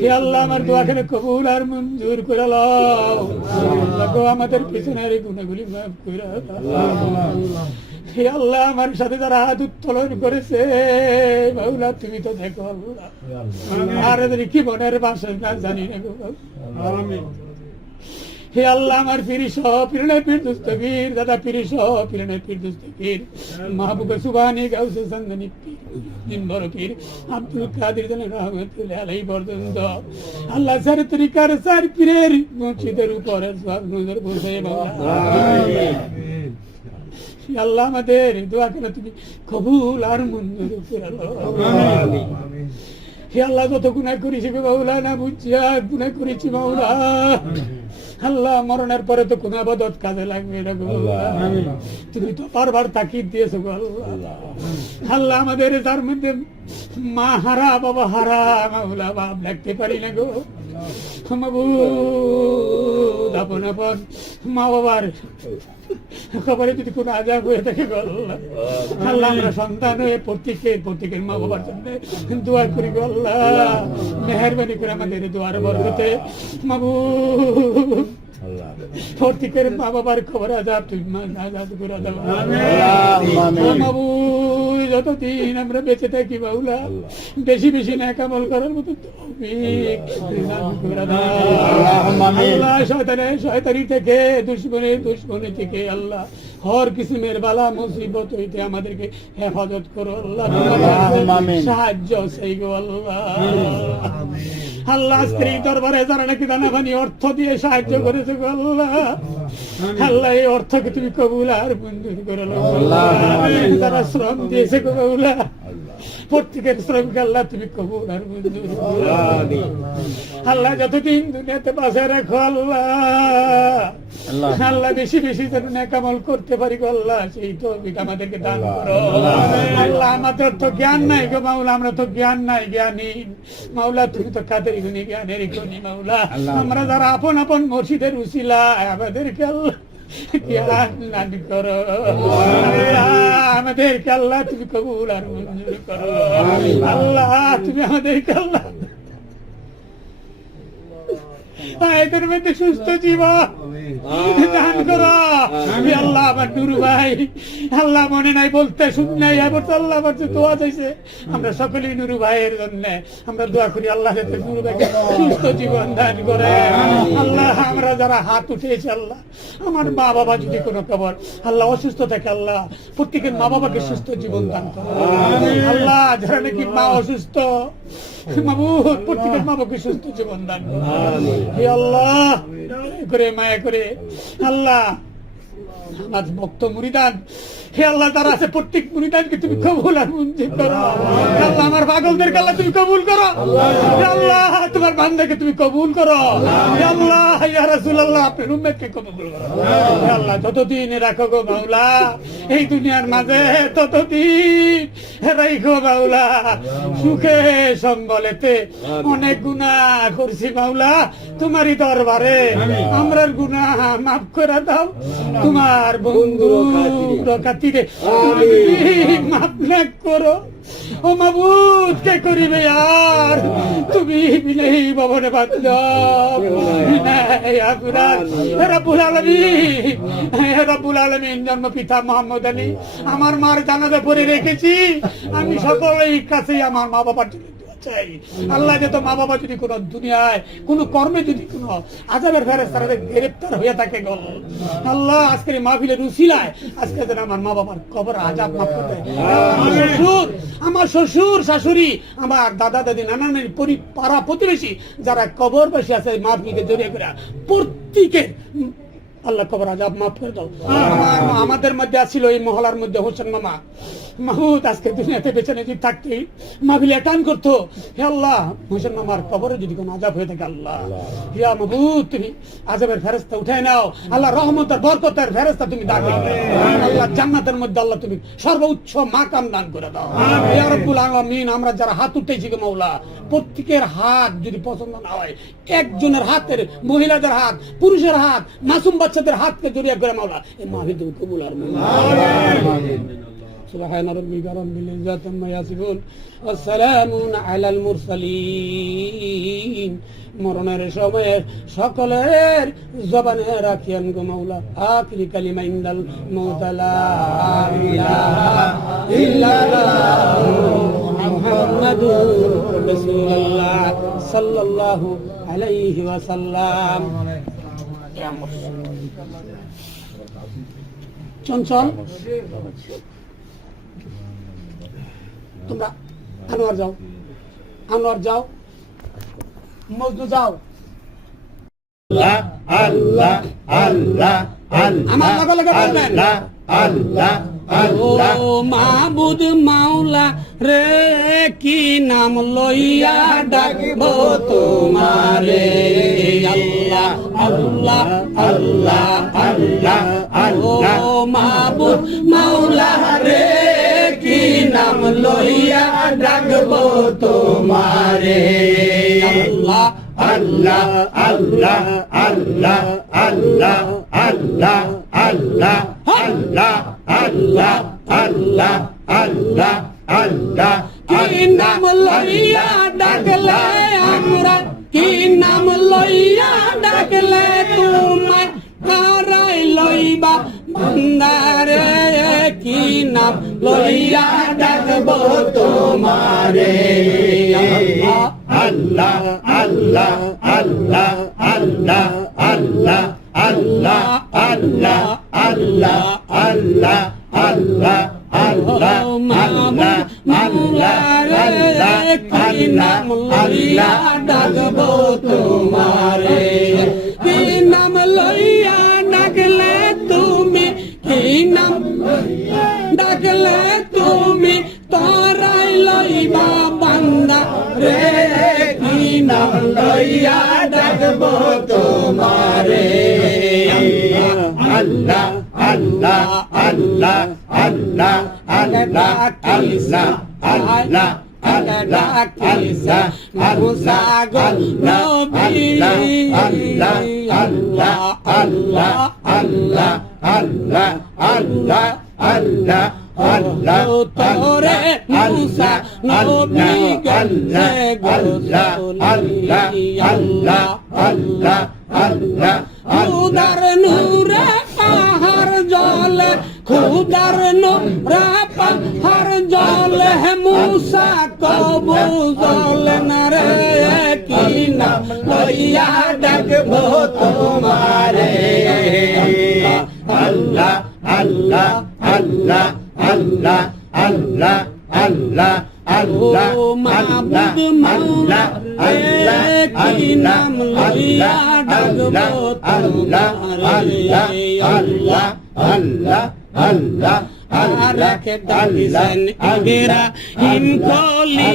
হে আল্লাহ আমার দোয়াখানে কবুল আর মঞ্জুর করে লও। আল্লাহ গো আমাদের পিছনের গুনাহগুলি মাফ করে দাও। হে আল্লাহ আমার সাথে যারা হাত উত্তোলন করেছে মাওলা তুমি তো দেখো আল্লাহ আর এদের কি মনের বাসা না জানি না গো। হে আল্লাহ আমার পীর সহ পীরনে পীর দুস্তগীর দাদা পীর সহ পীরনে পীর দুস্তগীর মাহবুব সুবহানি গাউসে সন্দনি পীর জিনবর পীর আব্দুল কাদের জান রহমাতুল্লাহ আলাইহি পর্যন্ত আল্লাহ সার তরিকার সার পীরের মসজিদের উপরে সওয়াব নজর বসে মাওলা আমিন। হে আল্লাহ আমাদের দোয়া করে তুমি কবুল আর মঞ্জুর করে নাও আমিন। হে আল্লাহ যত গুনাহ করেছি গো মাওলা না বুঝিয়া গুনাহ করেছি মাওলা। আল্লাহ মরণের পরে তো কোন আবাদত কাজে লাগবে না গো আমিন। তুমি তো বারবার তাকিদ দিয়েছো গো আল্লাহ। আল্লাহ আমাদের যার মধ্যে মা হারা বাবা হারা মাওলা বাপ লাগতে পারি না গো মাবুদ। আপন আপন মা বাবার খবরে যদি কোনো আজাব হয়ে থাকে গো আল্লাহ আল্লাহ আমরা সন্তান হয়ে প্রত্যেকের মা বাবার জন্য দোয়া করি গো আল্লাহ। মেহেরবানি করে আমাদের দোয়ার বরকতে মাবুদ প্রত্যেকের মা বাবার খবর আজাব তুমি আজাদ করে দাও মাবুদ। যতদিন আমরা বেঁচে থাকি মাওলা বেশি বেশি নেক আমল করার মতো তৌফিক দান করে দাও আল্লাহ। শয়তানি থেকে দুশমনি থেকে আল্লাহ হর কিসমের বালা মুসিবত হইতে আমাদেরকে হেফাজত করো আল্লাহ। সাহায্য সেই গো আল্লাহ। আল্লাহ স্ত্রী দরবারে যারা নাকি দানাবানি অর্থ দিয়ে সাহায্য করেছে গো আল্লাহ আল্লাহ এই অর্থকে তুমি কবুল আর মঞ্জুর করে নাও আল্লাহ। যারা শ্রম দিয়েছে গো আল্লাহ প্রত্যেকের শ্রমকে আল্লাহ তুমি কবুল আর মঞ্জুর আল্লাহ। যতদিন দুনিয়াতে বাঁচে রাখো আল্লাহ আল্লাহ বেশি বেশি যেন নেক আমল করতে পারি গো আল্লাহ সেই তৌফিক আমাদেরকে দান করো আল্লাহ। আমাদের তো জ্ঞান নাই গো মাওলা, আমরা তো জ্ঞান নাই জ্ঞানী মাওলা। তুমি তো কাদের গুণী জ্ঞানের গুণী মাওলা। আমরা যারা আপন আপন মসজিদের উসিলা আমাদেরকে আল্লাহ জ্ঞান দান করো আল্লাহ। আমাদেরকে আল্লাহ তুমি কবুল আর মঞ্জুর করো আল্লাহ। তুমি আমাদেরকে আল্লাহ এদের মধ্যে সুস্থ জীবন দান করো আল্লাহ। আমার নুরু ভাই আল্লাহ মনে নাই বলতে শুন নাই আল্লাহ আমার দোয়া চাইছে। আমরা সকলেই নুরু ভাইয়ের জন্য আমরা দোয়া করি আল্লাহ যাতে নুরু ভাইকে সুস্থ জীবন দান করে আল্লাহ। আমরা যারা হাত উঠেছি আল্লাহ আমার মা বাবা যদি কোনো খবর আল্লাহ অসুস্থ থাকে আল্লাহ প্রত্যেকের মা বাবাকে সুস্থ জীবন দান করো আল্লাহ। যারা নাকি মা অসুস্থ মাবুদ প্রত্যেকের মা বাবাকে সুস্থ জীবন দান করো হে আল্লাহ। করে মায়া করে আল্লাহ আমার ভক্ত মুরিদান হে আল্লাহ যারা আছে প্রত্যেক মুরিদানকে তুমি কবুল আর মঞ্জুর করো আল্লাহ। আমার পাগলদেরকে আল্লাহ তুমি কবুল করো হে আল্লাহ। তোমার বান্দাকে তুমি কবুল করো হে আল্লাহ। ইয়া রাসূলুল্লাহ আপনার উম্মতকে কবুল করো হে আল্লাহ। যতদিন রাখো গো মাওলা এই দুনিয়ার মাঝে ততদিন রাখো মাওলা সুখে সম্বলেতে। অনেক গুনাহ করছি মাওলা তোমারই দরবারে আমরার গুনাহ মাফ করে দাও তোমার বন্ধু খাতিরে মাফ না করো ও মাবুদ। কে করিবে আর তুমি বিলেই ভবনে বাধ্য রব্বুল আলামিন জন্ম পিতা মোহাম্মদ আলী আমার মার জানাজা পড়ে রেখেছি আমি সকলেই কাছে আমার মা বাবার জন্য চাই আল্লাহ। যত মা বাবা যদি কোন দুনিয়ায় কোন কর্মে যদি কোন আযাবের ফেরেশতাদের গ্রেফতার হয়ে থাকে গো আল্লাহ আজকের মাহফিলের উসিলায় আজকে যেন আমার মা বাবার কবর আযাব মাফ করে দেয়। আমার শ্বশুর শাশুড়ি আমার দাদা দাদি নানা নানি পাড়া প্রতিবেশী যারা কবরবাসী আছে মাহফিলকে জড়িয়ে করে প্রত্যেকের আল্লাহ কবর আযাব মাফ করে দাও। আমাদের মধ্যে ছিল এই মহলার মধ্যে হোসেন মামা মাহমুদ আজকে দুনিয়াতে বেঁচে যদি থাকতেই মাহফিল অ্যাটেন্ড করতো। হে আল্লাহ, হোসেন মামার কবরে যদি কোনো আযাব হয়ে থাকে আল্লাহ, ইয়া মাহবুব তুমি আযাবের ফেরেশতা উঠায় নাও। আল্লাহ রহমতের বরকতের ফেরেশতা তুমি দান করো। আল্লাহ জান্নাতের মধ্যে আল্লাহ তুমি সর্বোচ্চ মাকাম দান করে দাও। ইয়া রাব্বুল আলামিন, আমরা যারা হাত উঠাইছি গো মাওলা, প্রত্যেকের হাত যদি পছন্দ না হয়, একজনের হাতের, মহিলাদের হাত, পুরুষের হাত, মাসুম বাচ্চাদের হাতকে জড়িয়ে করে মাওলা এই মাহফিল তুমি কবুল আর সুবহান রাব্বিকা রাব্বিল ইজ্জাতি আম্মা ইয়াসিফুন ওয়া সালামুন আলাল মুরসালিন। মরণের সময়ে সকলের জবানে রাখিয়ান গো মাওলা আখিরি কালিমা ইনদাল মাউত লা ইলাহা ইল্লাল্লাহ মুহাম্মাদুর রাসূলুল্লাহ সাল্লাল্লাহু আলাইহি ওয়াসাল্লাম। চঞ্চল তোমরা আনোয়ার যাও, আনোয়ার যাও, মজনু যাও। আল্লাহ আল্লাহ আল্লাহ আমার লগে লগে বলবেন আল্লাহ ও মাবুদ মাওলা রে, কি নাম লইয়া ডাকবো তোমারে। আল্লাহ আল্লাহ আল্লাহ আল্লাহ আল্লাহ ও মাবুদ মাওলা রে, কি নাম লইয়া ডাকবো তোমারে। আল্লাহ আল্লাহ আল্লাহ আল্লাহ আল্লাহ আল্লাহ আল্লাহ আল্লাহ আল্লাহ আল্লাহ আল্লাহ আল্লাহ কি নাম লইয়া ডাকলে আমরা, কি নাম লইয়া ডাকলে তোমায় কারাই লইবা বান্দারে। কি নাম লইয়া ডাকবো তোমারে। আল্লাহ আল্লাহ আল্লাহ আল্লাহ আল্লাহ আল্লাহ আল্লাহ আল্লাহ আল্লাহ আল্লাহ আল্লাহ আল্লাহ আল্লাহ আল্লাহ কি নাম লইয়া ডাকবো তোমারে। কি নাম লইয়া ডাকলে তুমি, কি নাম ডাকলে তুমি তারাই লইবা বান্দা রে। কি নাম লইয়া ডাকবো তোমারে। আল্লাহ আল্লাহ আল্লাহ আল্লাহ আল্লাহ আল্লাহ আল্লাহ আল্লাহ আল্লাহ মুসা গো নবী। আল্লাহ আল্লাহ আল্লাহ আল্লাহ আল্লাহ আল্লাহ আল্লাহ আল্লাহ তোরে মুসা নবী গেছে আল্লাহ আল্লাহ আল্লাহ আল্লাহ আল্লাহ খুদার নূরে পাহাড় জলে, খুদার নূরে পাহাড় জলে মুসা কবু জলে না রে। কি নাম লইয়া ডাকবো তোমারে। আল্লাহ আল্লাহ আল্লাহ আল্লাহ আল্লাহ আল্লাহ আল্লাহ ও মাবুদ মাওলা রে, কি নাম লইয়া ডাকবো তোমারে। আল্লাহ আল্লাহ আল্লাহ আরেক ডাকিছেন ইব্রাহিম খলিল।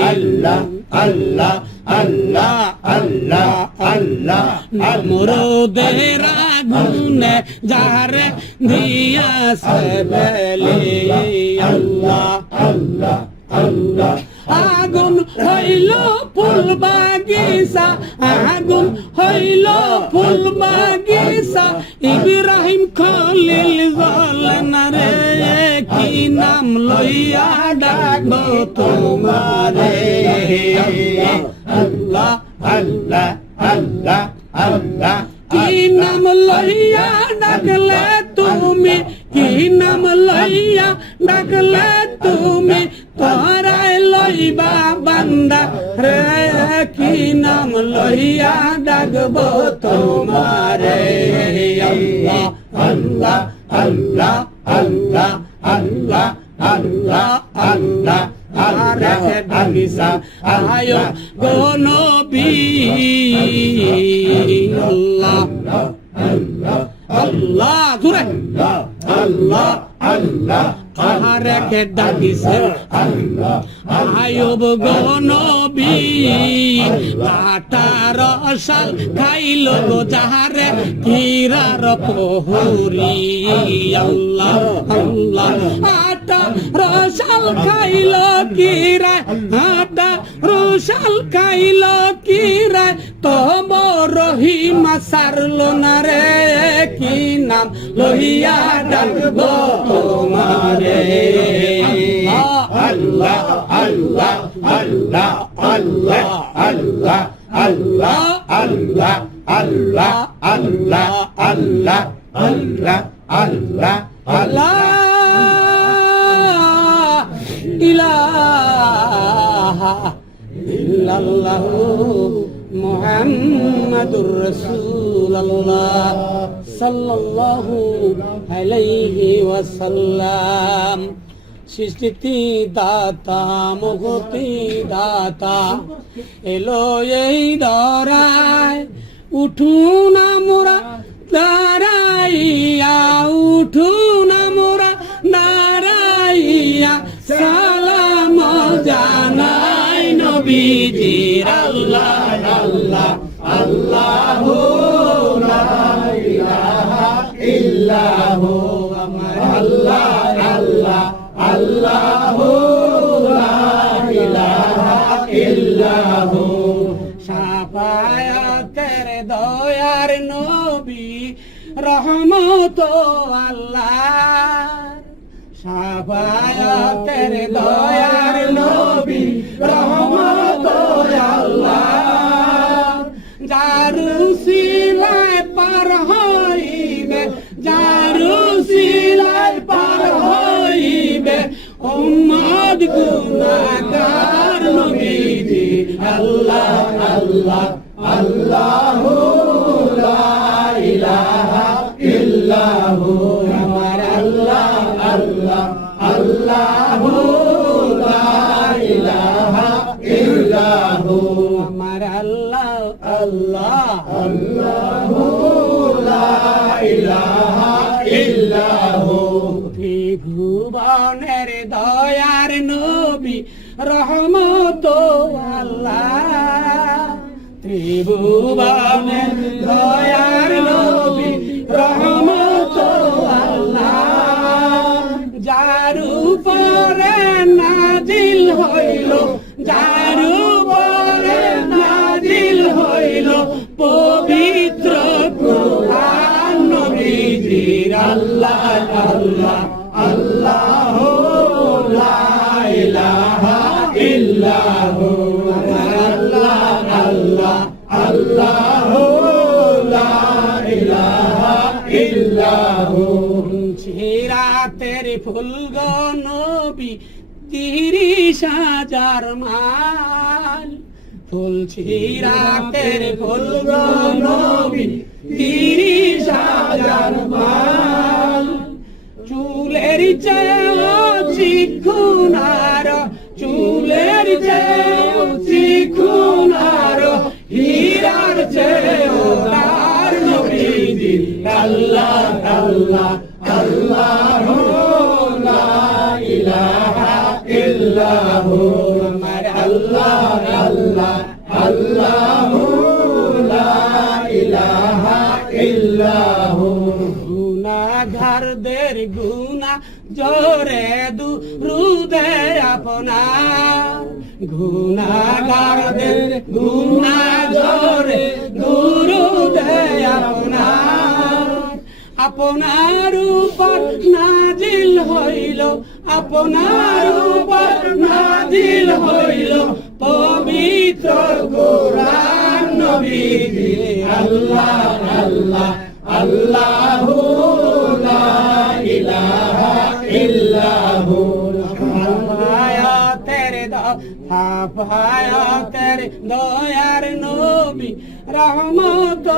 আল্লাহ আল্লাহ আল্লাহ আল্লাহ আল্লাহ নমরুদের আগুনে যারে দিয়াছে বেলি। আল্লাহ আল্লাহ আল্লাহ আগুন হইল ফুল বাগিচা, আগুন হইল ফুল বাগিচা, ইব্রাহিম খলিল জ্বলে না রে। কি নাম লইয়া ডাকবো তোমারে। আল্লাহ আল্লাহ আল্লাহ আল্লাহ কি নাম লইয়া ডাকলে তুমি, কি নাম লইয়া ডাকলে তুমি তোরাই লইবা বান্দা রে। কি নাম লইয়া ডাকবো তোমারে। আল্লাহ আল্লাহ আল্লাহ আল্লাহ আল্লাহ আল্লাহ আরেক ডাকিছা আয়ো গো নবী। আল্লাহ জোরে আল্লাহ আল্লাহ কাহারে কে ডাকিছে আয়ুব গো নবী 18 সাল খাইল গো যাহারে হীরার পহুরি আল্লাহ আল্লাহ 18 সাল খাইল কিরা 18 সাল খাইল কিরা তব রহিমা সারলো না রে কি নাম লহিয়া ডাকবো তোমারে আল্লাহ আল্লাহ আল্লাহ আল্লাহ আল্লাহ আল্লাহ আল্লাহ আল্লাহ আল্লাহ আল্লাহ আল্লাহ আল্লাহ আল্লাহ ইলাহা ইল্লাল্লাহু মুহাম্মাদুর রাসূলুল্লাহ সাল্লাল্লাহু আলাইহি ওয়াসাল্লাম সৃষ্টি দাতা মুক্তি দাতা এলো এই ধরায় উঠুন আমরা দাঁড়াইয়া উঠুন আমরা দাঁড়াইয়া সালাম জানাই নবীজির আল্লাহ আল্লাহ আল্লাহু লা ইলাহা ইল্লাহু আল্লাহ আল্লাহ আল্লাহু লা ইলাহা ইল্লাহু শাফায়াতের দয়ার নবী রহমত আল্লাহ শাফায়াতের দয়ার নবী রহমত আল্লাহ যারু সিলায় পার হইবে যারু সিলায় পার হইবে উম্মত গুনাহগার নবীজি আল্লাহ আল্লাহ আল্লাহু লা ইলাহা ইল্লাহু আমার আল্লাহ আল্লাহ আল্লাহু লা ইলাহা ইল্লাহু আমার আল্লাহ আল্লাহ আল্লাহু লা ইলাহা ইল্লাহু ত্রিভুবনের দয়ার নবী রহমত আল্লাহ ত্রিভুবনের দয়ার নবী রহমত আল্লাহ যার উপরে নাজিল হইল যার উপরে নাজিল হইল পবিত্র কুরআন নবীজির আল্লাহ আল্লাহ আল্লাহু লা ইলাহা ইল্লাহু আল্লাহ আল্লাহ আল্লাহু লা ইলাহা ইল্লাহু সিরাতের ফুল গো নবী 30,000 মাল ফুল সিরাতের ফুল গো নবী 30,000 মাল চুলের চেয়েও চিকুনার চুলের চেয়েও চিকুনার হীরার চেয়েও তার নবীজি আল্লাহ আল্লাহ আল্লাহু লা ইলাহা ইল্লাহু আমার আল্লাহ আল্লাহ আল্লাহু লা ইলাহা ইল্লাহু গুনাহগারদের গুনাহ জোরে দুরুদে আপনার গুনাহগারদের গুনাহ জোরে দুরুদে আপনার আপনার উপর নাজিল হইল আপনার উপর নাজিল হইল পবিত্র কুরআন নবীজি আল্লাহ আল্লাহ আল্লাহু লা ইলাহা ইল্লাহু সাফায়াতের দয়ার নবী রহমত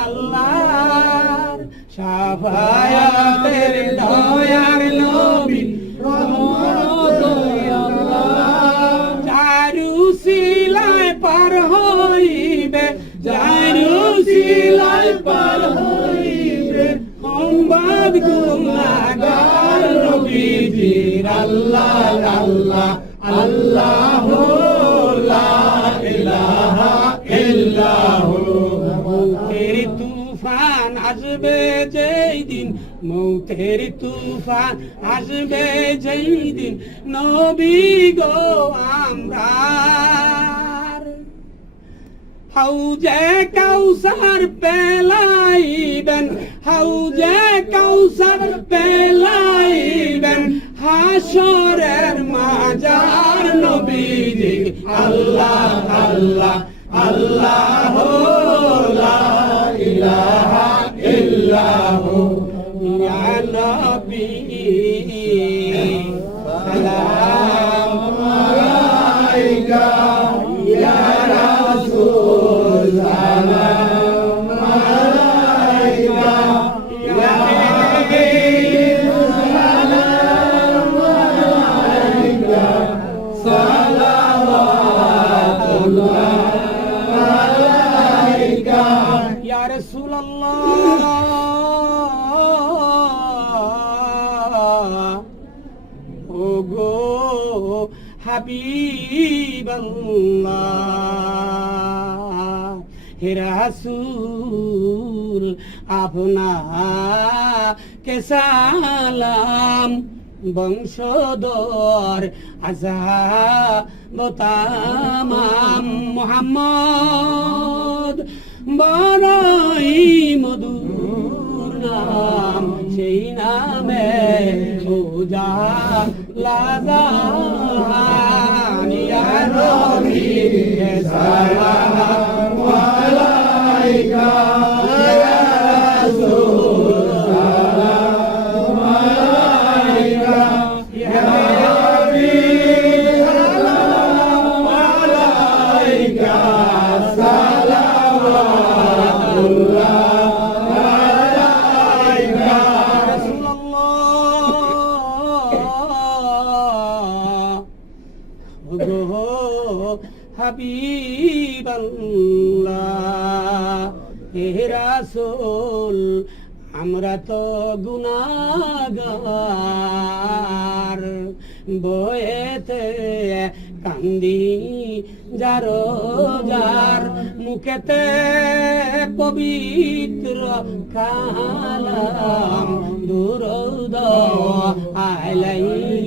আল্লাহ সাফায়াতের দয়ার নবী রহমত আল্লাহ চারু সিলায় পার হইবে চারু সিলায় পার আল্লাহ আল্লাহ আল্লাহু লা ইলাহা ইল্লাহু মৌতের তুফান আসবে যেই দিন, মৌতের তুফান আসবে যেই দিন, নবী গো আমরার হাউজে কাউসার পেলাইবেন, হাউজে কাউসার পেলাইবেন, হাসরের মাজার নবীজি আল্লাহ আল্লাহ আল্লাহু লা ইলাহা ইল্লাহু ইয়া নবী সালাম আলাইকা ইয়া রাসূল সালাম আলাইকা ইয়া নবী সালাম আলাইকা সালাওয়াতুল্লাহ ইয়া রাসূলুল্লাহ ওগো হাবিবাল্লাহ হে রাসূল আপনাকে সালাম বংশধর আযাবতামাম মুহাম্মদ বড়ই মধুর নাম সেই নামে পূজা লাগান ইয়া নবী সালাম আলাইকা ইয়া রাসূল সালাম আলাইকা ইয়া নবী সালাম আলাইকা হাবিবাল্লাহ হে রাসূল আমরা তো গুনাহগার বয়েতে কান্দি যারো যার মুখেতে পবিত্র কালাম দুরূদ আলাইহি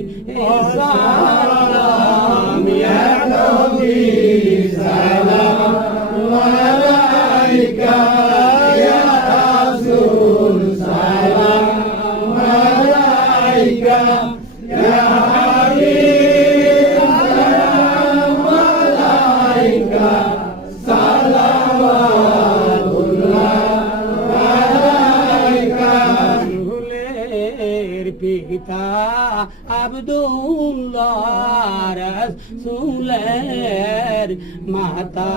সালাম ইয়া নবী সালাম আলাইকা ইয়া রাসূল সালাম আলাইকা ইয়া হাবিব সালাম আলাইকা সালাওয়াতুল্লাহ আলাইকা রসূলের পিতা আব্দুল্লাহ রাসূলের মাতা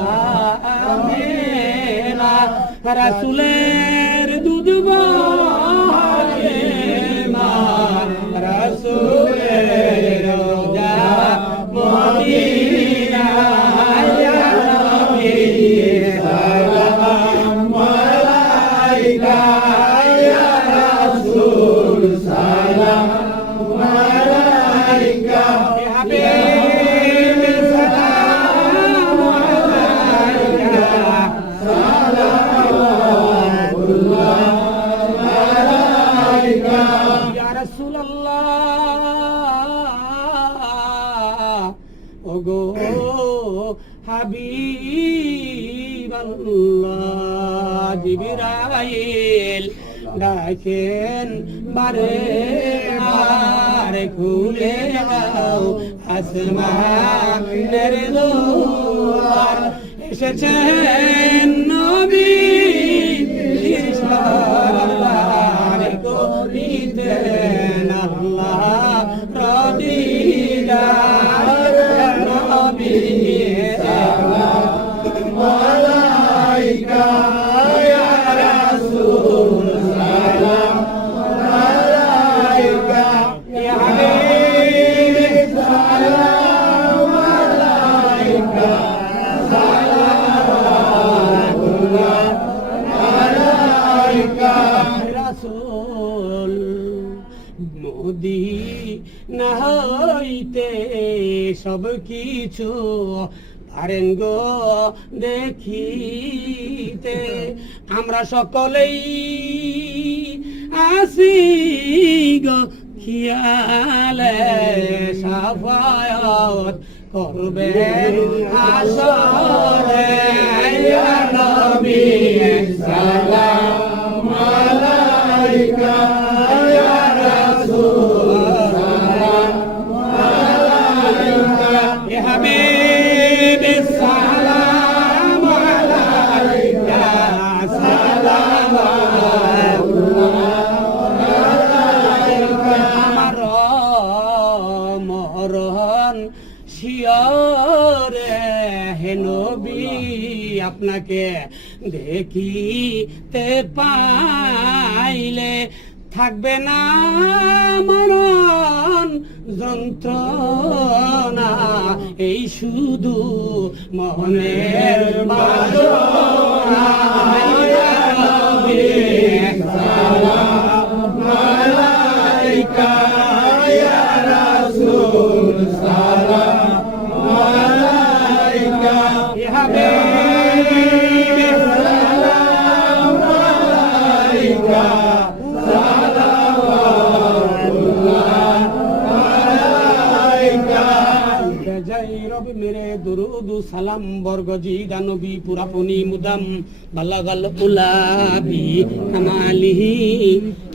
আমিনা রাসূলের দুধ মা রাসূলের রোজা মদিনা ইয়া নবী সালাম আলাইকা ইয়া রাসূল সালাম আলাইকা ইয়া হাবিব সালাম আলাইকা সালাওয়াতুল্লাহ আলাইকা ইয়া রাসূলুল্লাহ ওগো হাবিবাল্লাহ জিবরাইল ডাকেন বারে বারে খুলে দাও আসমানের দুয়ার এসেছেন নবী ইসলাম করিতেন আল্লাহ প্রদিদার নবী সালাম আলাইকা ইয়া রাসূল সালাম আলাইকা ইয়া হাবিব সালাম আলাইকা সালাওয়াতুল্লাহ আলাইকা রাসূল মোদি না হইতে সব কিছু পারেন গো দেখিতে। আমরা সকলেই আসি গো খিয়ালে সাফায়াত করবেন আসরে। ইয়া নবী সালাম আলাইকা, ইয়া রাসূল সালাম আলাইকা, ইয়া হাবিব সালাম আলাইকা, সালাম আলাইকা। আমার মরণ শিয়রে হে নবী আপনাকে দেখিতে পাইলে থাকবে না মরণ যন্ত্রণা, এই শুধু মনের বাসনা। ইয়া নবী সালাম আলাইকা, ইয়া রাসূল সালাম আলাইকা, ইয়া হাবিব সালাম আলাইকা, मेरे दुरूद सलाम बरगजी दानबी पुरापुनी मुदम बल्लगल उलाबी कमालिही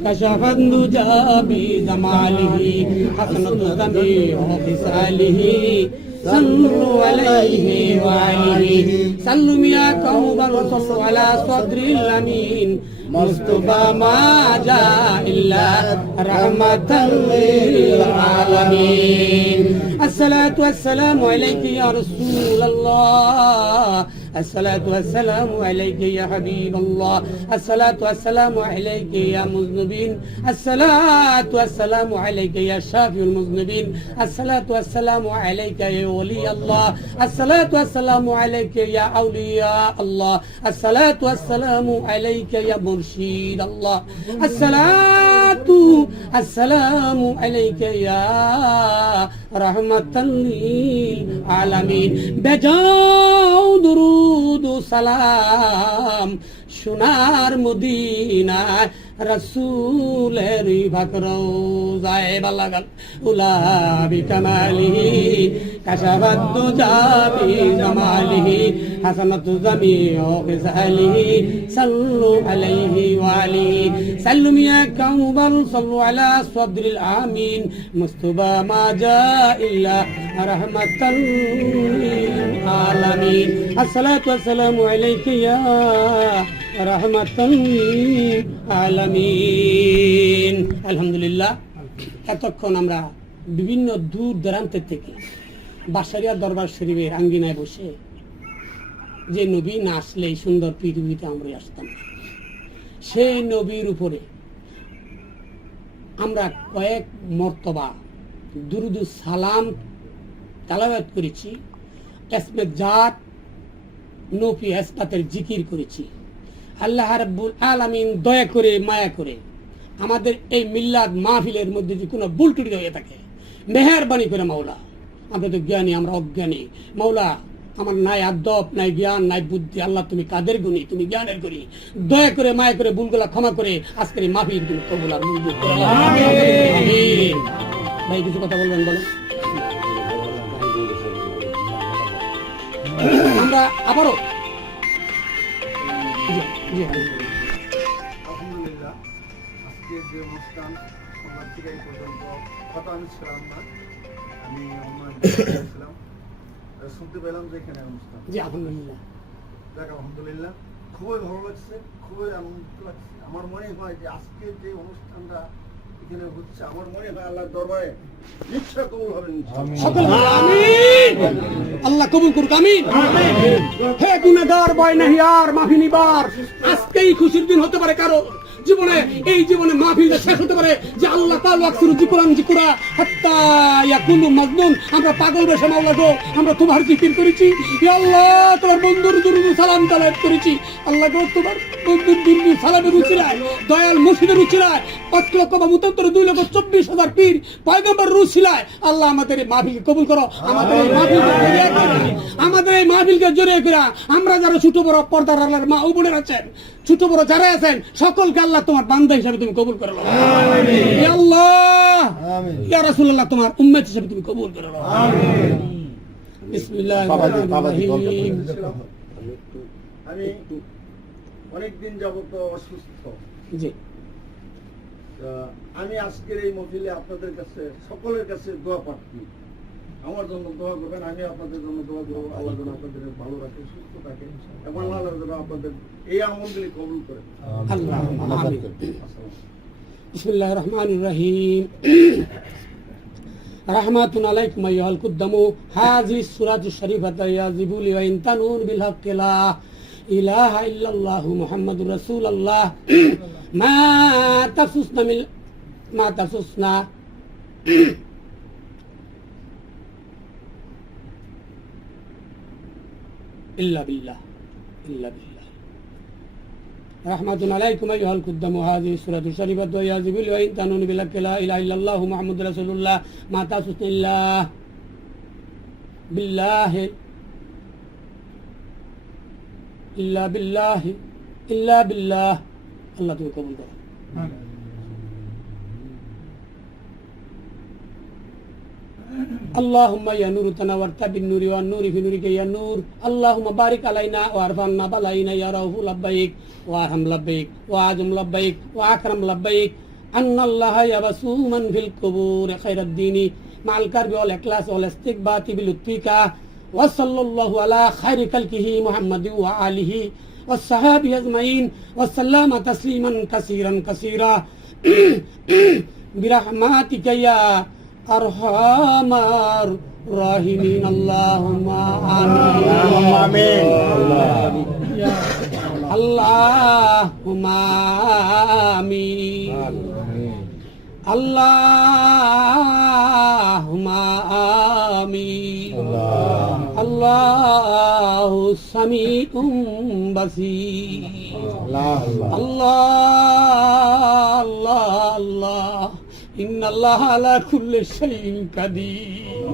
कशफत दुजाबी जमालिही हसनत दमी खिसालिही सल्लु अलैहि व आलिहि सल्लु मिया कौमर सल्लु अला सदरिल अमीन मुस्तफा मा जा इल्ला रहमतल लिल आलमीन। अस्सलातु वस्सलामु अलैका या रसूल अल्लाह, अस्सलातु वस्सलामु अलैका या हबीब अल्लाह, अस्सलातु वस्सलामु अलैका या मुज़निबीन, अस्सलातु वस्सलामु अलैका या शाफिउल मुज़निबीन, अस्सलातु वस्सलामु अलैका या वली अल्लाह, अस्सलातु वस्सलामु अलैका या औलिया अल्लाह, अस्सलातु वस्सलामु अलैका या मुर्शिद अल्लाह, अस्सलातु वस्सलामु अलैका या रहमतल लिल आलमीन। बेजाओ दुरूद सालाम সোনার মদিনায় রাসূলের ভাকরোজায় বালাগাল উলাবি কামালিহি কাশাফাত দুজাবি জামালিহি হাসানাতু জামিউ খিসালিহি সাল্লু আলাইহি ওয়া আলিহি সাল্লু মিয়া কাউবাল সাল্লু আলা সদরিল আমিন মুস্তাফা মা জা ইল্লা রাহমাতাল লিল আলামিন। আসসালাতু ওয়াসসালামু আলাইকা ইয়া রাহমাতাল লিল আলামিন। আলহামদুলিল্লাহ, এতক্ষণ আমরা বিভিন্ন দূর দূরান্তের থেকে বাসারিয়া দরবার শরীফের আঙ্গিনায় বসে যে নবী না আসলে এই সুন্দর পৃথিবীতে আমরা আসতাম, সেই নবীর উপরে আমরা কয়েক মর্তবা দুরুদ সালাম তালাওয়াত করেছি, ইসমে জাত নফি ইসবাতের জিকির করেছি। আল্লাহ রাব্বুল আলামিন দয়া করে মায়া করে আমাদের এই মিল্লাদ মাহফিলের মধ্যে যে কোনো ভুল ত্রুটি হয়ে থাকে মেহেরবানি করে মাওলা, আমরা তো জ্ঞানী, আমরা অজ্ঞানী, মাওলা আমার নাই আদব, নাই জ্ঞান, নাই বুদ্ধি, আল্লাহ তুমি কাদের গুণী, তুমি জ্ঞানের গুণী, দয়া করে মায়া করে ভুলগুলা ক্ষমা করে আজকের এই মাহফিল তুমি কবুল আর মঞ্জুর করো। আমিন। ভাই কিছু কথা বলবেন, বলেন। আমরা আবারও আলহামদুলিল্লাহ, আজকের যে অনুষ্ঠান সন্ধ্যা থেকে এই পর্যন্ত কথা আমি ছিলাম না, আমি ছিলাম, শুনতে পেলাম যে এখানে অনুষ্ঠান। জি আলহামদুলিল্লাহ, দেখ আলহামদুলিল্লাহ, খুবই ভালো লাগছে, খুবই আনন্দ লাগছে। আমার মনে হয় যে আজকের যে অনুষ্ঠানটা এখানে হচ্ছে, আমার মনে হয় আল্লাহর দরবারে নিশ্চয় কবুল হবে। সকল আমিন। আল্লাহ কবুল করুক, আমিন। হে গুনাহগার ভয় নাহি আর মাফি নিবার, আজকেই খুশির দিন হতে পারে কারো, জীবনে এই জীবনে মাহফিলটা শেষ হতে পারে যে আল্লাহ তাআলা আকসিরু যিকরান যিকরা হাত্তা ইয়াকুনু মাজনুন। আমরা পাগল বেশে মাওলা গো আমরা তোমার জিকির করেছি, ইয়া আল্লাহ তোমার বন্ধুর দুরূদ সালাম তালাত করেছি আল্লাহ গো, তোমার বন্ধুর দুরূদ সালামের উচিলায় দয়াল মুর্শিদের উচিলায় 5 লক্ষ বা 2,24,000 পীর পয়গম্বর উচিলায় আল্লাহ আমাদের এই মাহফিল কবুল করো। আমাদের এই মাহফিলকে জড়িয়ে করে আমরা যারা ছোট বড় পর্দার আল্লাহর মা ও বোনের আছেন, ছোট বড় যারা আছেন সকলকে আল্লাহ তোমার বান্দা হিসেবে তুমি কবুল করে নাও। ইয়া আল্লাহ ইয়া রাসূলুল্লাহ তোমার উম্মত হিসেবে তুমি কবুল করে নাও। বিসমিল্লাহির রহমানির রহিম। আমি অনেকদিন যাবত অসুস্থ, জি আমি আজকের এই মহফিলে আপনাদের কাছে সকলের কাছে দোয়া প্রার্থী, আমার জন্য দোয়া করবেন, আমি আপনাদের জন্য দোয়া করবো। আল্লাহ যেন আপনাদের ভালো রাখে, সুস্থ থাকে এবং আল্লাহ যেন আপনাদের এই আমলগুলি কবুল করে। আল্লাহুম্মা আমিন। বিসমিল্লাহির রহমানির রহিম। রাহমাতুন আলাইকুম আইয়ুহাল কুদ্দামু হাযিহি সূরাতুশ শরীফাতু ইয়াজিবুলি ওয়া ইনতানুর বিল হাক্কি লা ইলাহা ইল্লাল্লাহু মুহাম্মাদুর রাসূলুল্লাহ মা তাসুসনা ইল্লা বিল্লাহ রাহমাতুন আলাইকুম আইয়ুহাল কুদ্দামু হাযিহি সূরাতুশ শরীফাতু ইয়াজিবুলি ওয়া ইনতানুর বিল হাক্কি লা ইলাহা ইল্লাল্লাহু মুহাম্মাদুর রাসূলুল্লাহ মা তাসুসনা ইল্লা বিল্লাহ। আল্লাহ তুমি কবুল করো। اللهم يا نور تنورت بالنور والنور في نورك يا نور اللهم بارك علينا وارفعنا بلاينا يا رؤوف لبيك وارحم لبيك واعظم لبيك واكرم لبيك ان الله يبسو من في القبور خير الدين مع الكرب والاخلاص والاستقبال بلطفك وصلى الله على خير خلقه محمد وآله والصحابه اجمعين وسلم تسليما كثيرا برحمتك يا আরহামার রাহিমিন আল্লাহুম্মা আমিন আল্লাহুম্মা আমিন আল্লাহুম্মা আমিন আল্লাহু সামিউম বাসীর আল্লাহ إن الله على كل شيء قدير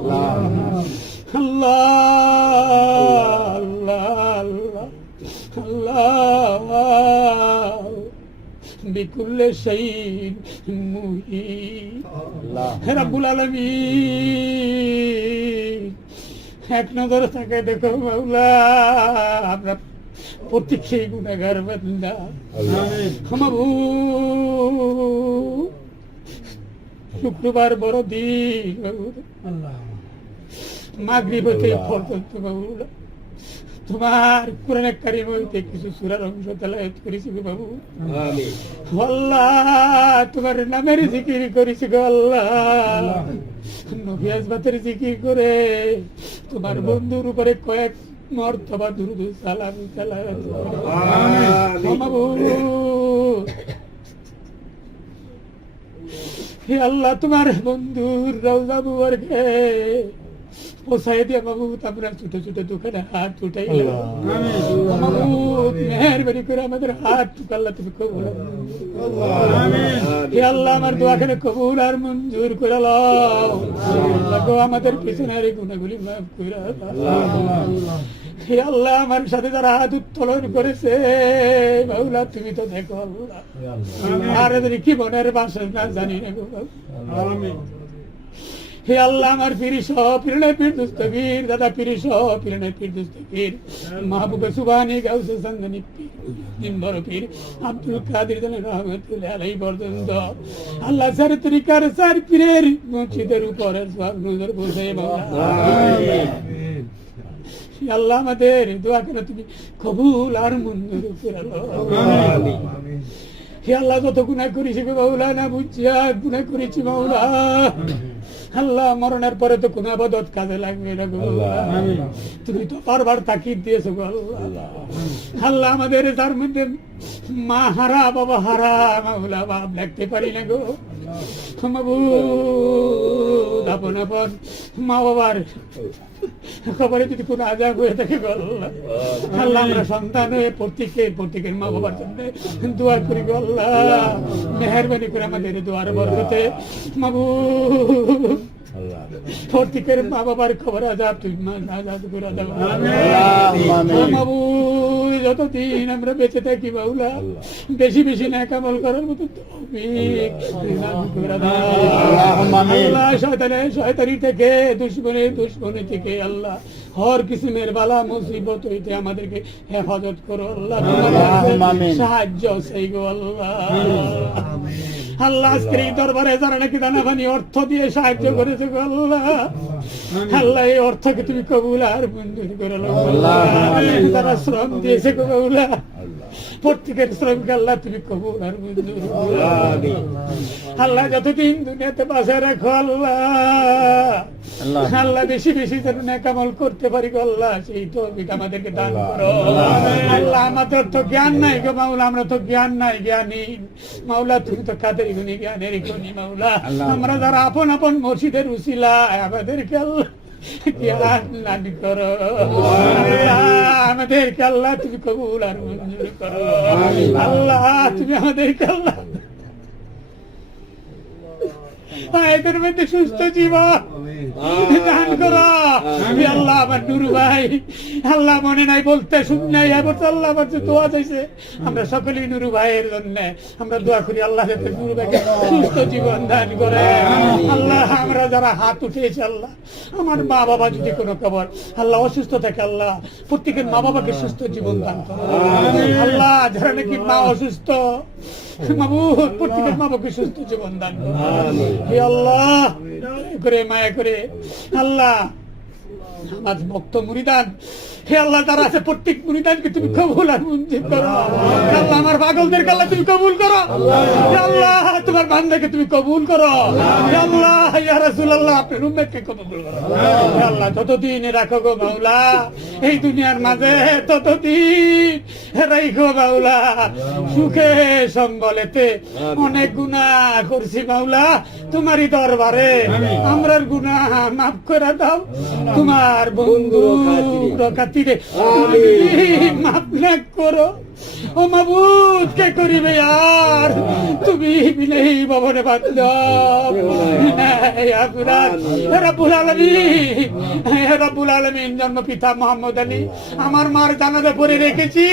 الله بكل شيء محيط رب العالمين এক নজর তাকে দেখো মাওলা আমরা প্রত্যেকেই গুনাহগার বান্দা শুক্রবার বড় দিন মাগরিব হতে পর্যন্ত তোমার কোরআন কারীম হইতে কিছু সূরার অংশ তেলাওয়াত করেছি গো বাবু। আল্লাহ তোমার নামের জিকির করেছি গো আল্লাহ, নবী আজমাতের জিকির করে তোমার বন্ধুর উপরে কয়েক মর্তবা দুরূদ সালাম তেলাওয়াত হে আল্লাহ তোমার বন্ধুর রওজা মুবারকে পৌঁছায় দিয়া মাহবুব আমরা ছোট ছোট দোকানে হাত উঠাইলাম মাহবুব মেহেরবানি করে আমাদের হাত আল্লাহ তুমি কবুল হে আল্লাহ আমার দোয়াখানে কবুল আর মঞ্জুর করে লাও আমাদের পিছনের গুনাহগুলি মাফ করে দাও। হে আল্লাহ আমার সাথে যারা হাত উত্তোলন করেছে বাউলা তুমি তো দেখো আল্লাহ আর এদের কি মনের বাসনা জানি না গো। হে আল্লাহ আমার পীর সহ পীরনে পীর দুস্তগীর দাদা পীর সহ পীরনে পীর দুস্তগীর মাহবুবে সুবহানি গাউসে সঙ্গনি পীর নিম্বর পীর আব্দুল কাদের রহমাতুল্লাহ আলাইহি পর্যন্ত আল্লাহ সার তরিকার সার পীরের মসজিদের উপরে সওয়াব নজর বসে আমিন। আল্লাহ আমাদের দোয়া করে তুমি কবুল আর মঞ্জুর করে নাও। হে আল্লাহ যত গুনাহ করেছি গো মাওলা না বুঝিয়া গুনাহ করেছি মাওলা। আল্লাহ মরণের পরে তো কোন আবাদত কাজে লাগবে না গো মাওলা। তুমি তো বারবার তাকিদ দিয়েছো গো আল্লাহ। আল্লাহ আমাদের তার মধ্যে মা হারা বাবা হারা মাওলা, বাপ দেখতে পারি না গো মাবুদ। আপন আপন মা বাবার খবরে যদি কোনো আজাব হয়ে থাকে গো আল্লাহ, আল্লাহ আমরা সন্তান হয়ে প্রত্যেকের মা বাবার জন্য দোয়া করি গো আল্লাহ। মেহেরবানি করে আমাদের দোয়ার বরকতে মাবুদ প্রত্যেকের মা বাবার খবর আজাব তুই আজাদ করে দাও মাবুদ। যতদিন আমরা বেঁচে থাকি মাওলা বেশি বেশি নেক আমল করার মতো তৌফিক দান করে দাও আল্লাহ। শয়তানি থেকে দুশ্মনী থেকে আল্লাহ হর কিসিমের বালা মুসিবত হইতে আমাদেরকে হেফাজত করো আল্লাহ। সাহায্য সেই গো আল্লাহ। আল্লাহ আজকের এই দরবারে যারা নাকি দানা পানি অর্থ দিয়ে সাহায্য করেছে গো আল্লাহ, আল্লাহ এই অর্থকে তুমি কবুল আর মঞ্জুর করে নাও আল্লাহ। যারা শ্রম দিয়েছে গো আল্লাহ প্রত্যেকের শ্রমকে আল্লাহ তুমি কবুল আর মঞ্জুর আল্লাহ। যতদিন দুনিয়াতে বাঁচে রাখো আল্লাহ, আল্লাহ বেশি বেশি যেন নেক আমল করতে পারি গো আল্লাহ, সেই তৌফিক আমাদেরকে দান করো আল্লাহ। আমাদের তো জ্ঞান নাই গো মাওলা, আমরা তো জ্ঞান নাই, জ্ঞানী মাওলা তুমি তো কাদের গুণী জ্ঞানের গুণী মাওলা। আমরা যারা আপন আপন মসজিদের উসিলা আমাদেরকে আল্লাহ জ্ঞান দান করো আল্লাহ। আমাদেরকে আল্লাহ তুমি কবুল আর মঞ্জুর করো আল্লাহ। তুমি আমাদেরকে আল্লাহ এদের মধ্যে সুস্থ জীবন দান করো আল্লাহ। আমার নুরু ভাই আল্লাহ মনে নাই বলতে শুন নাই আল্লাহ আমার যে দোয়া চাইছে, আমরা সকলেই নুরু ভাইয়ের জন্য আমরা দোয়া করি আল্লাহ যাতে নুরু ভাইকে সুস্থ জীবন দান করে আল্লাহ। আমরা যারা হাত উঠেছি আল্লাহ, আমার মা বাবা যদি কোনো খবর আল্লাহ অসুস্থ থাকে আল্লাহ প্রত্যেকের মা বাবাকে সুস্থ জীবন দান করো আল্লাহ। যারা নাকি মা অসুস্থ মাবুদ প্রত্যেকের মা বাবাকে সুস্থ জীবন দান করো হে আল্লাহ। করে মায়া করে আল্লাহ আমার ভক্ত মুরিদান হে আল্লাহ যারা আছে প্রত্যেক মুরিদানকে তুমি কবুল আর মঞ্জুর করো আল্লাহ। আমার পাগলদেরকে আল্লাহ তুমি কবুল করো হে আল্লাহ। তোমার বান্দাকে তুমি কবুল করো হে আল্লাহ। ইয়া রাসূলুল্লাহ আপনার উম্মতকে কবুল করো হে আল্লাহ। যতদিন রাখো গো মাওলা এই দুনিয়ার মাঝে ততদিন রাখো মাওলা সুখে সম্বলেতে। অনেক গুনাহ করছি মাওলা তোমারই দরবারে, আমরার গুনাহ মাফ করে দাও তোমার বন্ধু খাতিরে মাফ না করো ও মাবুদ। কে করিবে আর তুমি বিলেই ভবনে বাধ্য রব্বুল আলামিন জন্ম পিতা মোহাম্মদ আলী আমার মার জানাজা পড়ে রেখেছি।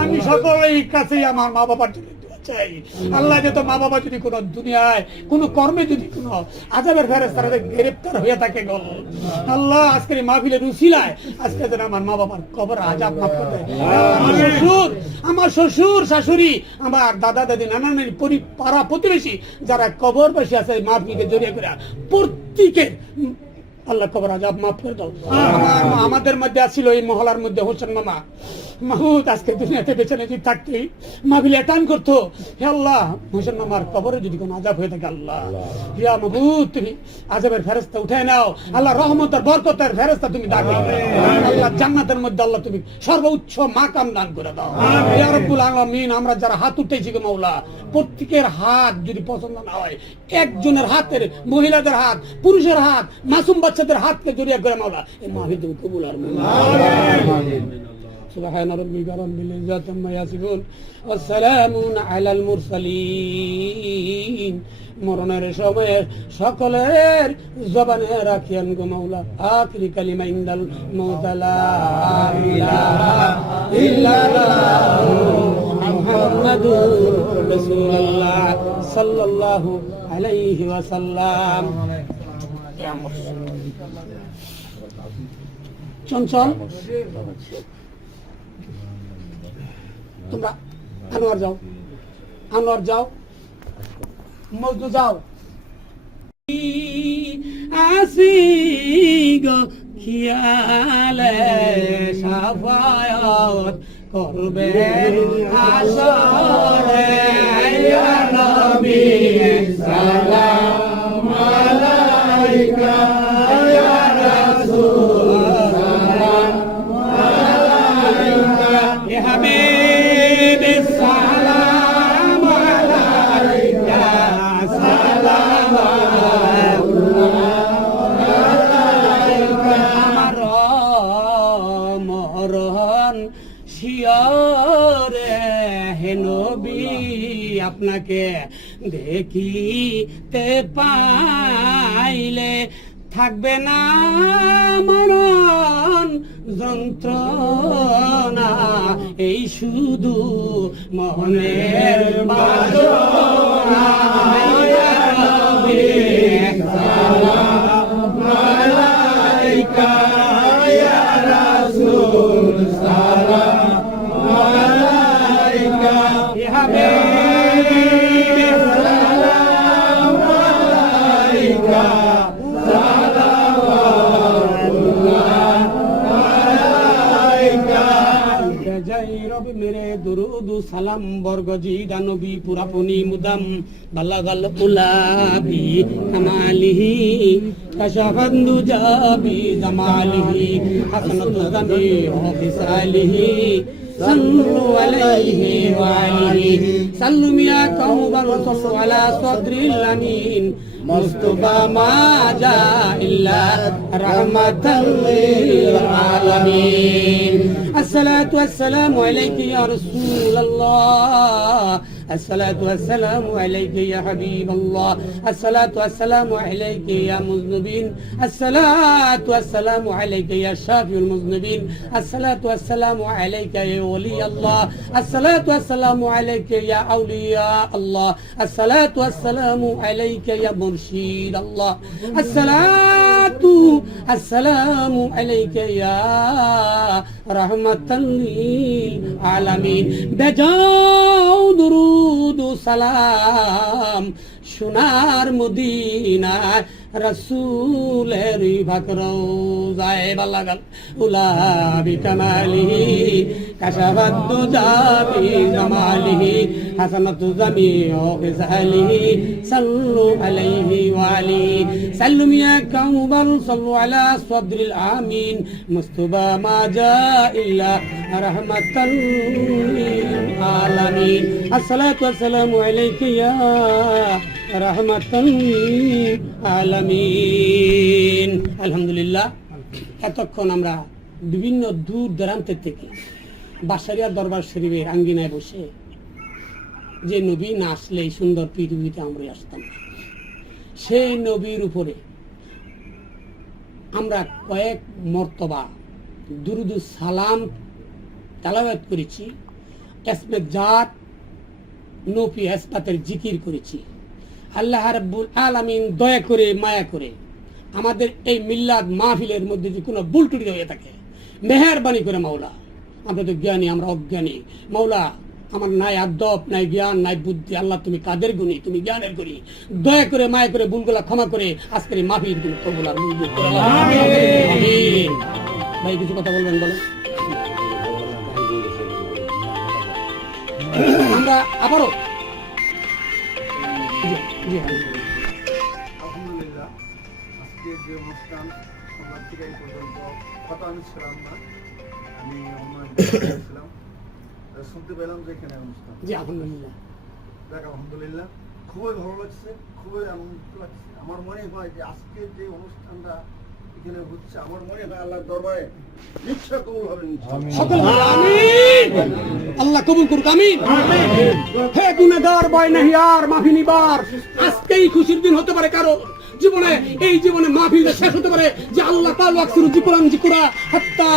আমি সকলেই কাছে আমার মা বাবার জন্য চাই আল্লাহ। যত মা বাবা যদি কোন দুনিয়ায় কোন কর্মে যদি কোন আযাবের ফেরেশতারা গ্রেফতার হয়ে থাকে গো আল্লাহ আজকের মাহফিলের উসিলায় আজকে যেন আমার মা বাবার কবর আযাব মাফ করে দেয়। আমার শ্বশুর শাশুড়ি আমার দাদা দাদি নানা নানি পাড়া প্রতিবেশী যারা কবরবাসী আছে মাহফিলকে জড়িয়ে করে প্রত্যেকের আল্লাহ কবর আযাব মাফ করে দাও। আমাদের মধ্যে আসছিল এই মহলার মধ্যে হোসেন মামা মাহমুদ আজকে দুনিয়াতে বেঁচে যদি থাকতে মাহফিল অ্যাটেন্ড করতো হে আল্লাহ হোসেন মামার কবরে যদি কোনো আযাব হয়ে থাকে আল্লাহ ইয়া মাহমুদ তুমি আযাবের ফেরেশতা উঠায় নাও আল্লাহ। রহমতের বরকতের ফেরেশতা তুমি দাখিল করো আল্লাহ। জান্নাতের মধ্যে আল্লাহ তুমি সর্বোচ্চ মাকাম দান করে দাও ইয়া রাব্বুল আলামিন। আমরা যারা হাত উঠেছি গো মাওলা প্রত্যেকের হাত যদি পছন্দ না হয়, একজনের হাতের মহিলাদের হাত পুরুষের হাত মাসুম বাচ্চাদের হাতকে জড়িয়ে করে মাওলা এই মাহফিল তুমি কবুল আর আমিন। سبحان ربك رب العزة عما يصفون والسلام على المرسلين। মরণের সময়ে সকলের জবানে রাখিয়ান গো মাওলা আখিরি কালিমা ইনদাল মাউত লা ইলাহা ইল্লাল্লাহ মুহাম্মাদুর রাসূলুল্লাহ সাল্লাল্লাহু আলাইহি ওয়াসাল্লাম। চঞ্চল তোমরা আনোয়ার যাও, আনোয়ার যাও, মজনু যাও। আসি গো খিয়ালে সাফায়াত করবেন হাসরে ইয়া নবী সালাম আলাইকা ইয়া রাসূল সালাম আলাইকা ইয়া হাবিব সালাম আলাইকা সালাম আলাইকা আমার মরণ শিয়রে হে নবী আপনাকে দেখিতে পাইলে থাকবে না মরণ যন্ত্রণা এই শুধু মনের বাসনা ইয়া নবী সালাম আলাইকা ইয়া রাসূল সালাম আলাইকা ইয়া হাবিব সালাম আলাইকা मेरे दुरूद सलाम बरगजी दानबी पुरापुनी मुदम बलगल उलाबी कमालिही कशफंदु जाबी जमालिही हसनतु जमी फिसालिही सल्लु अलैहि वालिही सल्लु मिया कौमर सल्लु अला सद्रिल अमीन मुस्तफा मा जा इल्ला रहमतल लिल आलमीन अस्सलातु वस्सलामु अलैका या रसूल अल्लाह الصلاة والسلام عليك يا حبيب الله الصلاة والسلام عليك يا مذنبين الصلاة والسلام عليك يا شافي المذنبين الصلاة والسلام عليك يا ولي الله الصلاة والسلام عليك يا أولياء الله الصلاة والسلام عليك يا مرشد الله الصلاة السلام عليك يا رحمة للعالمين بجاو درود সালাম সোনার মদিনায় রাসূলের ভাকরোজায় বালাগাল উলাবি কামালিহি কাশাফাতু জাবি জামালিহি হাসানাতু জামিউ ফিসালিহি সাল্লু আলাইহি ওয়া আলিহি সাল্লু মিয়া কাউবাল সাল্লু আলা সদরিল আমিন মুস্তাফা মা জা ইল্লা রাহমাতাল লিল আলামিন আসসালাতু ওয়াসসালামু আলাইকা ইয়া রাহমাতাল লিল আলামিন আলহামদুলিল্লাহ এতক্ষণ আমরা বিভিন্ন দূর দূরান্তের থেকে বাসারিয়া দরবার শরীফের আঙ্গিনায় বসে যে নবী না আসলে এই সুন্দর পৃথিবীতে আমরা আসতাম সেই নবীর উপরে আমরা কয়েক মর্তবা দুরুদ সালাম তেলাওয়াত করেছি ইসমে জাত নফি ইসবাতের জিকির করেছি আল্লাহ রাব্বুল আলামিন দয়া করে মায়া করে আমাদের এই মিল্লাদ মাহফিলের মধ্যে যে কোনো ভুল ত্রুটি হয়ে থাকে মেহেরবানি করে মাওলা আমরা তো জ্ঞানী আমরা অজ্ঞানী মাওলা আমার নাই আদব নাই জ্ঞান নাই বুদ্ধি আল্লাহ তুমি কাদের গুণী তুমি জ্ঞানের গুণী দয়া করে মায়া করে ভুলগুলা ক্ষমা করে আজকের এই মাহফিল গুলো কবুল আর মঞ্জুর করে আমিন ভাই কিছু কথা বলবেন বলো আমরা আবারও আলহামদুলিল্লাহ আজকে যে অনুষ্ঠান সন্ধ্যা থেকে এই পর্যন্ত কথা আমি ছিলাম না আমি ছিলাম শুনতে পেলাম যে এখানে অনুষ্ঠান জি আলহামদুলিল্লাহ দেখ আলহামদুলিল্লাহ খুবই ভালো লাগছে খুবই আনন্দিত লাগছে আমার মনে হয় যে আজকে যে অনুষ্ঠানটা এখানে হচ্ছে আমার মনে হয় আল্লাহর দরবারে নিশ্চয় কবুল হবে সকল আমিন আল্লাহ কবুল করুক আমিন হে গুনাহগার ভয় নাহি আর মাফি নিবার আজকেই খুশির দিন হতে পারে কারো জীবনে এই জীবনে মাহফিল শেষ হতে পারে যে আল্লাহ তাআলা আকসুরু যিকরান যিকরা হাত্তা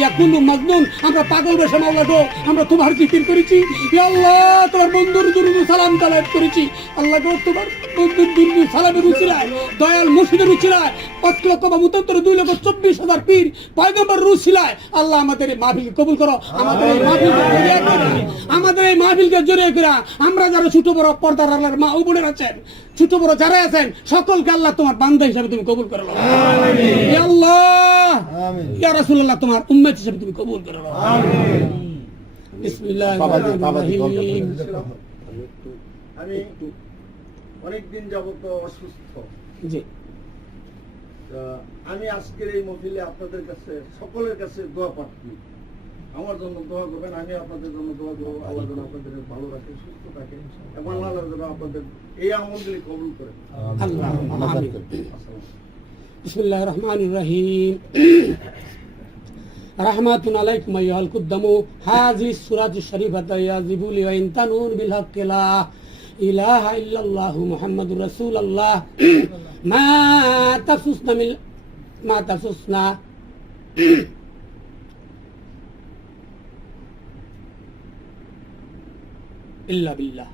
ইয়াকুনু মাজনুন আমরা পাগল বেশে মাওলা গো আমরা তোমার জিকির করেছি ইয়া আল্লাহ তোমার বন্ধুর দুরুদ সালাম তালাত করেছি আল্লাহ গো তোমার বন্ধুর দুরুদ সালামের উচিলায় দয়াল মুর্শিদের উচিলায় 5 লক্ষ বা 24000 পীর পয়গম্বর রুসিলায় আল্লাহ আমাদের এই মাহফিল কবুল করো আমাদের এই মাহফিলকে জড়িয়ে করো আমাদের এই মাহফিলকে জড়িয়ে করো আমরা যারা ছোট বড় পর্দার আল্লাহর মা ও বোনেরা আছেন ছোট বড় যারা আছেন সকলকে আল্লাহ তোমার বান্দা হিসেবে তুমি কবুল করো আমিন ইয়া আল্লাহ আমিন ইয়া রাসূলুল্লাহ তোমার উম্মত হিসেবে তুমি কবুল করো আমিন বিসমিল্লাহির বাবাজি, রহমানির বাবাজি, রহিম। আমি অনেকদিন যাবত অসুস্থ। জি তা আমি আজকের এই মহফিলে আপনাদের কাছে সকলের কাছে দোয়া প্রার্থী। আমার জন্য দোয়া করবেন, আমি আপনাদের জন্য দোয়া করবো। আল্লাহ যেন আপনাদের ভালো রাখে, সুস্থ থাকে এবং আল্লাহ যেন আপনাদের এই আমলগুলি কবুল করে। আল্লাহুম্মা আমিন। আসসালামু বিসমিল্লাহির রহমানির রহিম। রাহমাতুন আলাইকুম আইয়ুহাল কুদ্দামু হাযিহি সূরাতুশ শরীফাতু ইয়াজিবু ওয়া ইনতানুন বিল হাক্কি লা ইলাহা ইল্লাল্লাহু মুহাম্মাদুর রাসূলুল্লাহ মা তাসুসনা ইল্লা বিল্লাহ